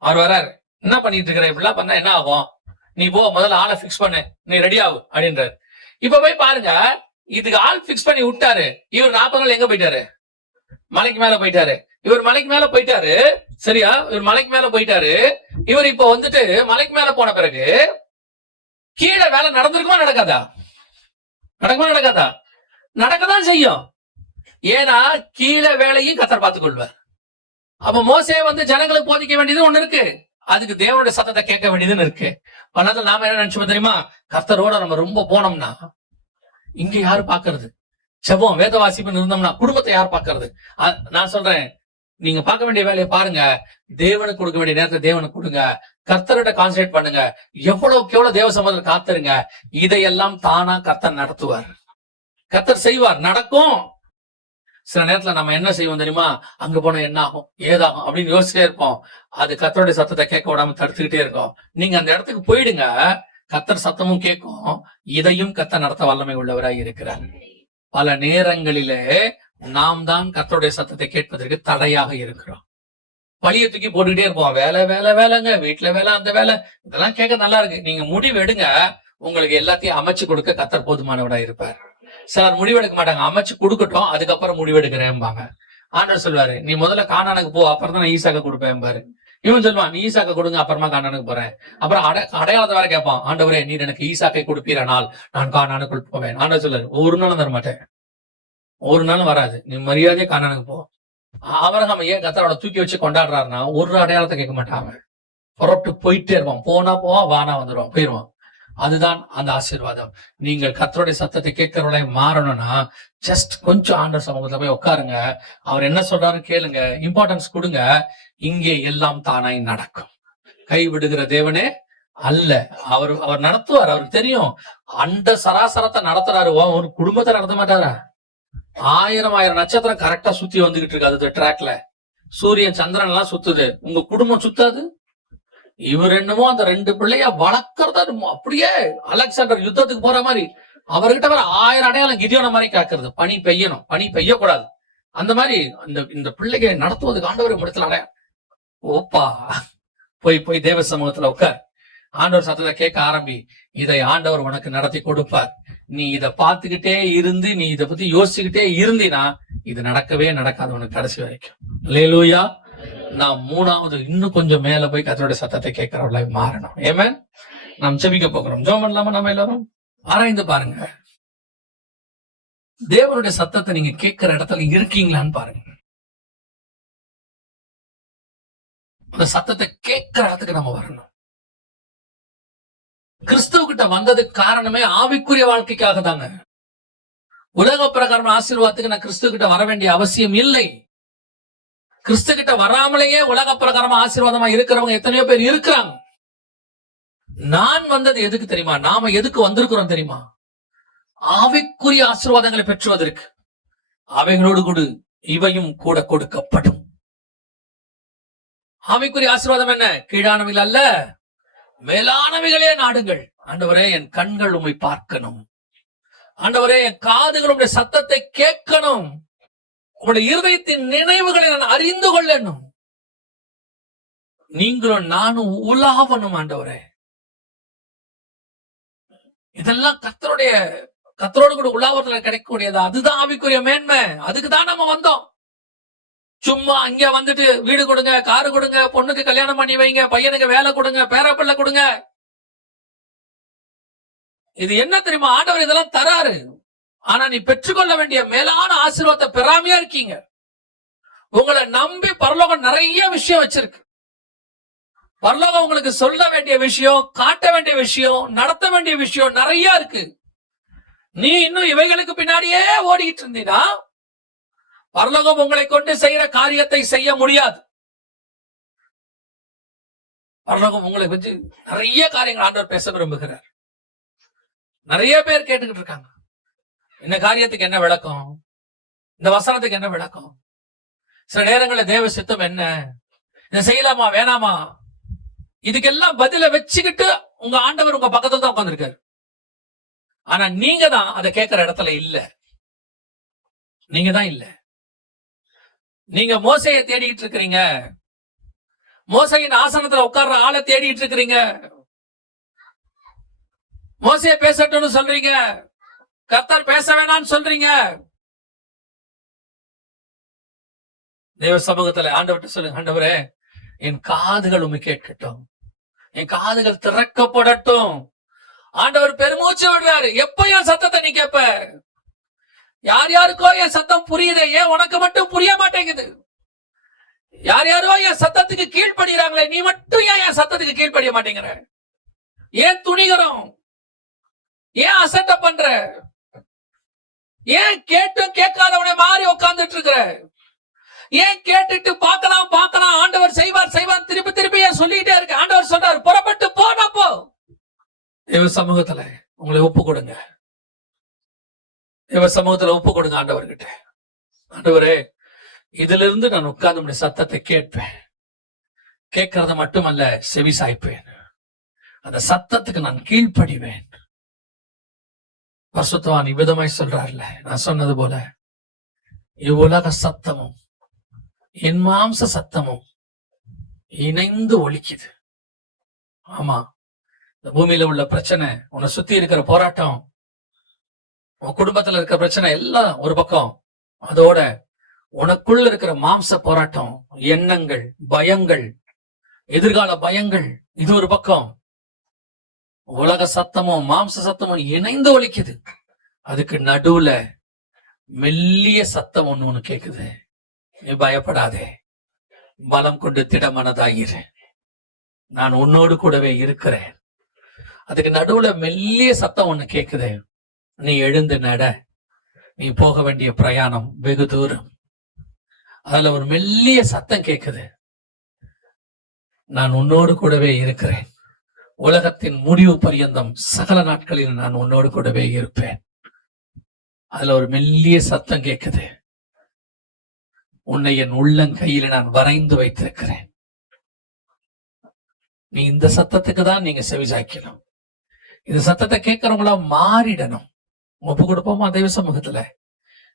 அவர் வராரு. என்ன பண்ணிட்டு இருக்கிற? இப்படிலாம் பண்ணா என்ன ஆகும்? நீ போ, முதல்ல ஆளை பிக்ஸ் பண்ணு, நீ ரெடி ஆகு அப்படின்றாரு. இப்ப போய் பாருங்க, இதுக்கு ஆள் பிக்ஸ் பண்ணி விட்டாரு. இவர் 40 நாள் எங்க போயிட்டாரு? மலைக்கு மேல போயிட்டாரு. இவர் மலைக்கு மேல போயிட்டாரு. சரியா? இவர் மலைக்கு மேல போயிட்டாரு. இவர் இப்ப வந்துட்டு மலைக்கு மேல போன பிறகு கீழே வேலை நடந்திருக்குமா நடக்காதா? நடக்குமா நடக்காதா? நடக்கதான் செய்யும். ஏன்னா கீழே வேலையும் கர்த்தர் பார்த்துக் கொள்வார். அப்ப மோசே வந்து ஜனங்களுக்கு போதிக்க வேண்டியது ஒண்ணு இருக்கு, அதுக்கு தேவனுடைய சத்தத்தை கேட்க வேண்டியதுன்னு இருக்கு. அதனால நாம என்ன நினைச்சோம் தெரியுமா? கர்த்தரோட நம்ம ரொம்ப போனோம்னா இங்க யாரு பாக்குறது? செபம் வேத வாசிப்புன்னு இருந்தோம்னா குடும்பத்தை யார் பாக்குறது? நான் சொல்றேன், நீங்க பார்க்க வேண்டிய வேலையை பாருங்க. தேவனுக்கு கொடுக்க வேண்டிய நேரத்தை தேவனுக்கு கொடுங்க. கர்த்தர்கிட்ட கான்சன்ட்ரேட் பண்ணுங்க. எவ்வளவுக்கு எவ்வளவு தேவ சம்பந்தத்தில் காத்துருங்க. இதையெல்லாம் தானா கர்த்தர் நடத்துவார். கர்த்தர் செய்வார், நடக்கும். சில நேரத்துல நம்ம என்ன செய்வோம் தெரியுமா? அங்க போனா என்ன ஆகும், ஏதாகும் அப்படின்னு யோசிச்சுட்டே இருப்போம். அது கர்த்தருடைய சத்தத்தை கேட்க விடாம தடுத்துக்கிட்டே இருக்கும். நீங்க அந்த இடத்துக்கு போயிடுங்க, கர்த்தர் சத்தமும் கேட்கும். இதையும் கர்த்தர் நடத்த வல்லமை உள்ளவராய் இருக்கிறார். பல நேரங்களிலே நாம் தான் கர்த்தருடைய சத்தத்தை கேட்பதற்கு தடையாக இருக்கிறோம். பழிய தூக்கி போட்டுக்கிட்டே இருப்போம். வேலை வேலை வேலைங்க, வீட்டுல வேலை, அந்த வேலை, இதெல்லாம் கேட்க நல்லா இருக்கு. நீங்க முடிவு எடுங்க, உங்களுக்கு எல்லாத்தையும் அமைச்சு கொடுக்க கர்த்தர் போதுமானவரா இருப்பார். சிலர் முடிவெடுக்க மாட்டாங்க, அமைச்சு கொடுக்கட்டும் அதுக்கப்புறம் முடிவெடுக்கிறேன்பாங்க. ஆண்டவர் சொல்வாரு, நீ முதல்ல கானானுக்கு போ, அப்புறம் தான் நான் ஈசாக்க கொடுப்பேன் பாரு. இவன் சொல்லுவான், நீ ஈசாக்க கொடுங்க, அப்புறமா கானானுக்கு போறேன். அப்புறம் அடையாளத்தை வேற கேட்பான், ஆண்டவரே நீர் எனக்கு ஈசாக்கை கொடுப்பீரானால் நான் கானானுக்குள் போவேன். ஆண்டவர் சொல்லுவாரு, ஒரு நாளும் தர மாட்டேன், ஒரு நாளும் வராது, நீ மரியாதையே கானானுக்கு போ. ஆபிரகாம் ஏன் கர்த்தரோட தூக்கி வச்சு கொண்டாடுறாருன்னா ஒரு அடையாளத்தை கேட்க மாட்டாங்க, புறப்பட்டு போயிட்டே இருப்பான். போனா போவா, வானா வந்துடுவான், போயிருவான். அதுதான் அந்த ஆசீர்வாதம். நீங்கள் கர்த்தருடைய சத்தத்தை கேட்கிறவர்களாய் மாறணும்னா ஜஸ்ட் கொஞ்சம் ஆண்டவர் சமூகத்துல போய் உட்காருங்க. அவர் என்ன சொல்றாரு கேளுங்க, இம்பார்ட்டன்ஸ் கொடுங்க. இங்கே எல்லாம் தானாய் நடக்கும். கைவிடுகிற தேவனே அல்ல. அவர் நடத்துவார். அவருக்கு தெரியும். அந்த சராசரத்தை நடத்துறாரு. ஒரு குடும்பத்தை நடத்த மாட்டாரா? 1000 நட்சத்திரம் கரெக்டா சுத்தி வந்துகிட்டு இருக்கு அது ட்ராக்ல. சூரியன் சந்திரன் எல்லாம் சுத்துது, உங்க குடும்பம் சுத்தாது? இவர் என்னமோ அந்த 2 பிள்ளைய வளர்க்கறதா அப்படியே அலெக்சாண்டர் யுத்தத்துக்கு போற மாதிரி அவர்கிட்ட வர 1000 அடையாளம் கிதியோன மாதிரி கேட்கறது. பனி பெய்யணும், பனி பெய்யக்கூடாது, அந்த மாதிரி இந்த பிள்ளைகளை நடத்துவதுக்கு ஆண்டவரை முடிச்சல அடையாளம். ஓப்பா, போய் தேவ சமூகத்துல உட்கார், ஆண்டவர் சத்தத்தை கேட்க ஆரம்பி. இதை ஆண்டவர் உனக்கு நடத்தி கொடுப்பார். நீ இதை பார்த்துக்கிட்டே இருந்து, நீ இதை பத்தி யோசிச்சுக்கிட்டே இருந்தினா இது நடக்கவே நடக்காது உனக்கு கடைசி வரைக்கும். அல்லேலூயா. நாம் 3வது இன்னும் கொஞ்சம் மேல போய் கர்த்தருடைய சத்தத்தை கேட்கிறவர்களாய் மாறணும். ஆமென். நாம் ஜெபிக்க போகிறோம். ஜெபம் பண்ணலாமா? நம்ம எல்லாரும் ஆராய்ந்து பாருங்க, தேவனுடைய சத்தத்தை நீங்க கேட்கிற இடத்துல இருக்கீங்களான்னு பாருங்க. அந்த சத்தத்தை கேட்கிற இடத்துக்கு நம்ம வரணும். கிறிஸ்துவ கிட்ட வந்ததுக்கு காரணமே ஆவிக்குரிய வாழ்க்கைக்காக தாங்க. உலக பிரகாரம் ஆசீர்வாதத்துக்கு நான் கிறிஸ்துவ கிட்ட வர வேண்டிய அவசியம் இல்லை. கிறிஸ்து கிட்ட வராமலேயே உலக பிரகாரமா ஆசீர்வாதமா இருக்கிறவங்க எத்தனையோ பேர் இருக்கிறாங்க. நான் வந்தது எதுக்கு தெரியுமா? நாம எதுக்கு வந்திருக்கிறோம் தெரியுமா? ஆவிக்குரிய ஆசீர்வாதங்களை பெற்றுவதற்கு. அவைகளோடு கூட இவையும் கூட கொடுக்கப்படும். ஆவிக்குரிய ஆசீர்வாதம் என்ன? கீழானவைகள் அல்ல, மேலானவைகளே நாடுங்கள். ஆண்டவரே என் கண்கள் உம்மை பார்க்கணும், ஆண்டவரே என் காதுகள் உம்முடைய சத்தத்தை கேட்கணும், உங்களுடைய இருதயத்தின் நினைவுகளை நான் அறிந்து கொள்ளணும், நீங்களும் நானும் உலாவணும். ஆண்டவரே, இதெல்லாம் கர்த்தரோடு கூட உலாவத்துல கிடைக்கக்கூடியது. அதுதான் ஆவிக்குரிய மேன்மை. அதுக்குதான் நம்ம வந்தோம். சும்மா அங்க வந்துட்டு வீடு கொடுங்க, காரு கொடுங்க, பொண்ணுக்கு கல்யாணம் பண்ணி வைங்க, பையனுக்கு வேலை கொடுங்க, பேரப்பிள்ளை கொடுங்க, இது என்ன தெரியுமா? ஆண்டவர் இதெல்லாம் தராரு. ஆனா நீ பெற்றுக்கொள்ள வேண்டிய மேலான ஆசீர்வாதத்தை பெறாமையா இருக்கீங்க. உங்களை நம்பி பரலோகம் நிறைய விஷயம் வச்சிருக்கு. பரலோகம் உங்களுக்கு சொல்ல வேண்டிய விஷயம், காட்ட வேண்டிய விஷயம், நடத்த வேண்டிய விஷயம் நிறைய இருக்கு. நீ இன்னும் இவைகளுக்கு பின்னாடியே ஓடிக்கிட்டு இருந்தீனா பரலோகம் உங்களை கொண்டு செய்யற காரியத்தை செய்ய முடியாது. பரலோகம் உங்களை வச்சு நிறைய காரியங்கள் ஆண்டவர் பேச விரும்புகிறார். நிறைய பேர் கேட்டுக்கிட்டு இருக்காங்க, இந்த காரியத்துக்கு என்ன விளக்கம், இந்த வசனத்துக்கு என்ன விளக்கம். சில நேரங்களில் தேவ சித்தம் என்ன, இதை செய்யலாமா வேணாமா, இதுக்கெல்லாம் பதில வச்சுக்கிட்டு உங்க ஆண்டவர் உங்க பக்கத்துல தான் உட்கார்ந்திருக்காரு. ஆனா நீங்க தான் அதை கேட்கிற இடத்துல இல்ல. நீங்க தான் இல்ல. நீங்க மோசையை தேடிட்டு இருக்கிறீங்க, மோசையின் ஆசனத்துல உட்கார்ற ஆளை தேடிட்டு இருக்கிறீங்க. மோசையை பேசட்டும்னு சொல்றீங்க, கர்த்தர் பேச வேணாம்னு சொல்றீங்க. தேவ சமூகத்துல ஆண்டவர்கிட்ட சொல்லுங்க, ஆண்டவரே என் காதுகள் உண்மை கேட்கட்டும், என் காதுகள் திறக்கப்படட்டும். ஆண்டவர் பெருமூச்சு விடுறாரு. எப்ப என் சத்தத்தை நீ கேட்ப? யார் யாருக்கோ என் சத்தம் புரியுதே, ஏன் உனக்கு மட்டும் புரிய மாட்டேங்குது? யார் யாரோ என் சத்தத்துக்கு கீழ்படுகிறாங்களே, நீ மட்டும் ஏன் என் சத்தத்துக்கு கீழ்படிய மாட்டேங்கிற? ஏன் துணிகரம்? ஏன் அசட்ட பண்ற? ஏன் கேட்டும் கேட்காதவனை மாறி உட்கார்ந்துட்டு இருக்கிற? ஏன் கேட்டுட்டு பார்க்கலாம் பார்க்கலாம் ஆண்டவர் செய்வார் செய்வார் திருப்பி திருப்பி ஏன் சொல்லிட்டே இருக்க? ஆண்டவர் சொல்றாரு, புறப்பட்டு போனா போ. தேவ சமூகத்துல உங்களை ஒப்பு கொடுங்க. தேவ சமூகத்துல ஒப்பு கொடுங்க ஆண்டவர்கிட்ட. ஆண்டவரே, இதுல இருந்து நான் உட்கார்ந்து சத்தத்தை கேட்பேன். கேட்கறது மட்டுமல்ல, செவி சாய்ப்பேன். அந்த சத்தத்துக்கு நான் கீழ்ப்படிவேன். பரிசுத்தவான் இவ்விதமாய் சொல்றாருல, நான் சொன்னது போல இவ்வுலக சத்தமும் என் மாம்ச சத்தமும் இணைந்து ஒலிக்குது. ஆமா, இந்த பூமியில உள்ள பிரச்சனை, உன்னை சுத்தி இருக்கிற போராட்டம், உன் குடும்பத்துல இருக்கிற பிரச்சனை எல்லாம் ஒரு பக்கம், அதோட உனக்குள்ள இருக்கிற மாம்ச போராட்டம், எண்ணங்கள், பயங்கள், எதிர்கால பயங்கள், இது ஒரு பக்கம். உலக சத்தமும் மாம்ச சத்தமும் இணைந்து ஒலிக்குது. அதுக்கு நடுவுல மெல்லிய சத்தம் ஒண்ணு கேக்குது. நீ பயப்படாதே, பலம் கொண்டு திடமனதாயிரு, நான் உன்னோடு கூடவே இருக்கிறேன். அதுக்கு நடுவுல மெல்லிய சத்தம் ஒண்ணு கேக்குது. நீ எழுந்து நட, நீ போக வேண்டிய பிரயாணம் வெகு தூரம். அதுல ஒரு மெல்லிய சத்தம் கேக்குது, நான் உன்னோடு கூடவே இருக்கிறேன். உலகத்தின் முடிவு பரியந்தம் சகல நாட்களில் நான் உன்னோடு கூடவே இருப்பேன். அதுல ஒரு மெல்லிய சத்தம் கேக்குது, உன்னை என் உள்ளங்கையில நான் வரைந்து வைத்திருக்கிறேன். நீ இந்த சத்தத்துக்கு தான் நீங்க செவிசாய்க்கணும். இந்த சத்தத்தை கேட்கறவங்களா மாறிடணும். ஒப்பு கொடுப்போமா தெய்வ சமூகத்துல?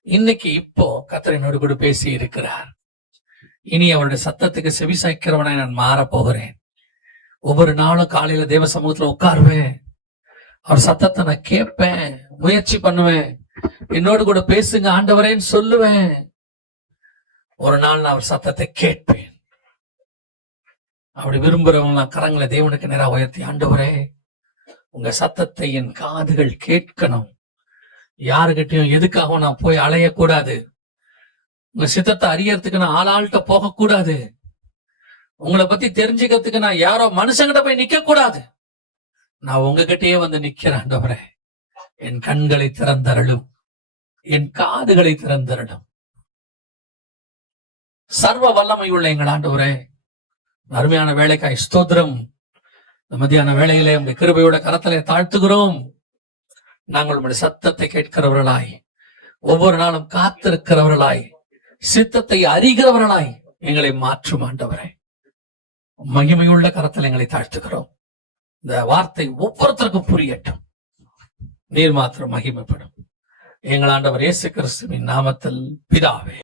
இன்னைக்கு இப்போ கர்த்தர் கூட பேசி இருக்கிறார். இனி அவருடைய சத்தத்துக்கு செவிசாய்க்கிறவனாய் நான் மாற போகிறேன். ஒவ்வொரு நாளும் காலையில தேவ சமூகத்துல உட்காருவேன், அவர் சத்தத்தை நான் கேட்பேன், முயற்சி பண்ணுவேன். என்னோடு கூட பேசுங்க ஆண்டவரேன்னு சொல்லுவேன். ஒரு நாள் நான் அவர் சத்தத்தை கேட்பேன். அப்படி விரும்புறவங்க கரங்களை தேவனுக்கு நேரா உயர்த்தி, ஆண்டவரே உங்க சத்தத்தை என் காதுகள் கேட்கணும். யாருகிட்டையும் எதுக்காகவும் நான் போய் அலையக்கூடாது. உங்க சித்தத்தை அறியறதுக்கு நான் ஆளாள்கிட்ட போகக்கூடாது. உங்களை பத்தி தெரிஞ்சுக்கிறதுக்கு நான் யாரோ மனுஷங்கிட்ட போய் நிக்க கூடாது. நான் உங்ககிட்டயே வந்து நிக்கிறேன். ஆண்டவரே என் கண்களை திறந்தருளும், என் காதுகளை திறந்தருளும். சர்வ வல்லமை உள்ள எங்கள் ஆண்டவரே, அருமையான வேலைக்காய் ஸ்தோத்திரம். மத்தியான வேளையிலே உங்களுடைய கிருபையோட கரத்திலே தாழ்த்துகிறோம். நாங்கள் உங்களுடைய சத்தத்தை கேட்கிறவர்களாய், ஒவ்வொரு நாளும் காத்திருக்கிறவர்களாய், சித்தத்தை அறிகிறவர்களாய் எங்களை மாற்றும் ஆண்டவரே. மகிமையுள்ள கரத்தில் எங்களை தாழ்த்துகிறோம். இந்த வார்த்தை ஒவ்வொருத்தருக்கும் புரியட்டும். நீர் மாத்திரம் மகிமைப்படும். எங்கள் ஆண்டவர் இயேசு கிறிஸ்துவின் நாமத்தில் பிதாவே.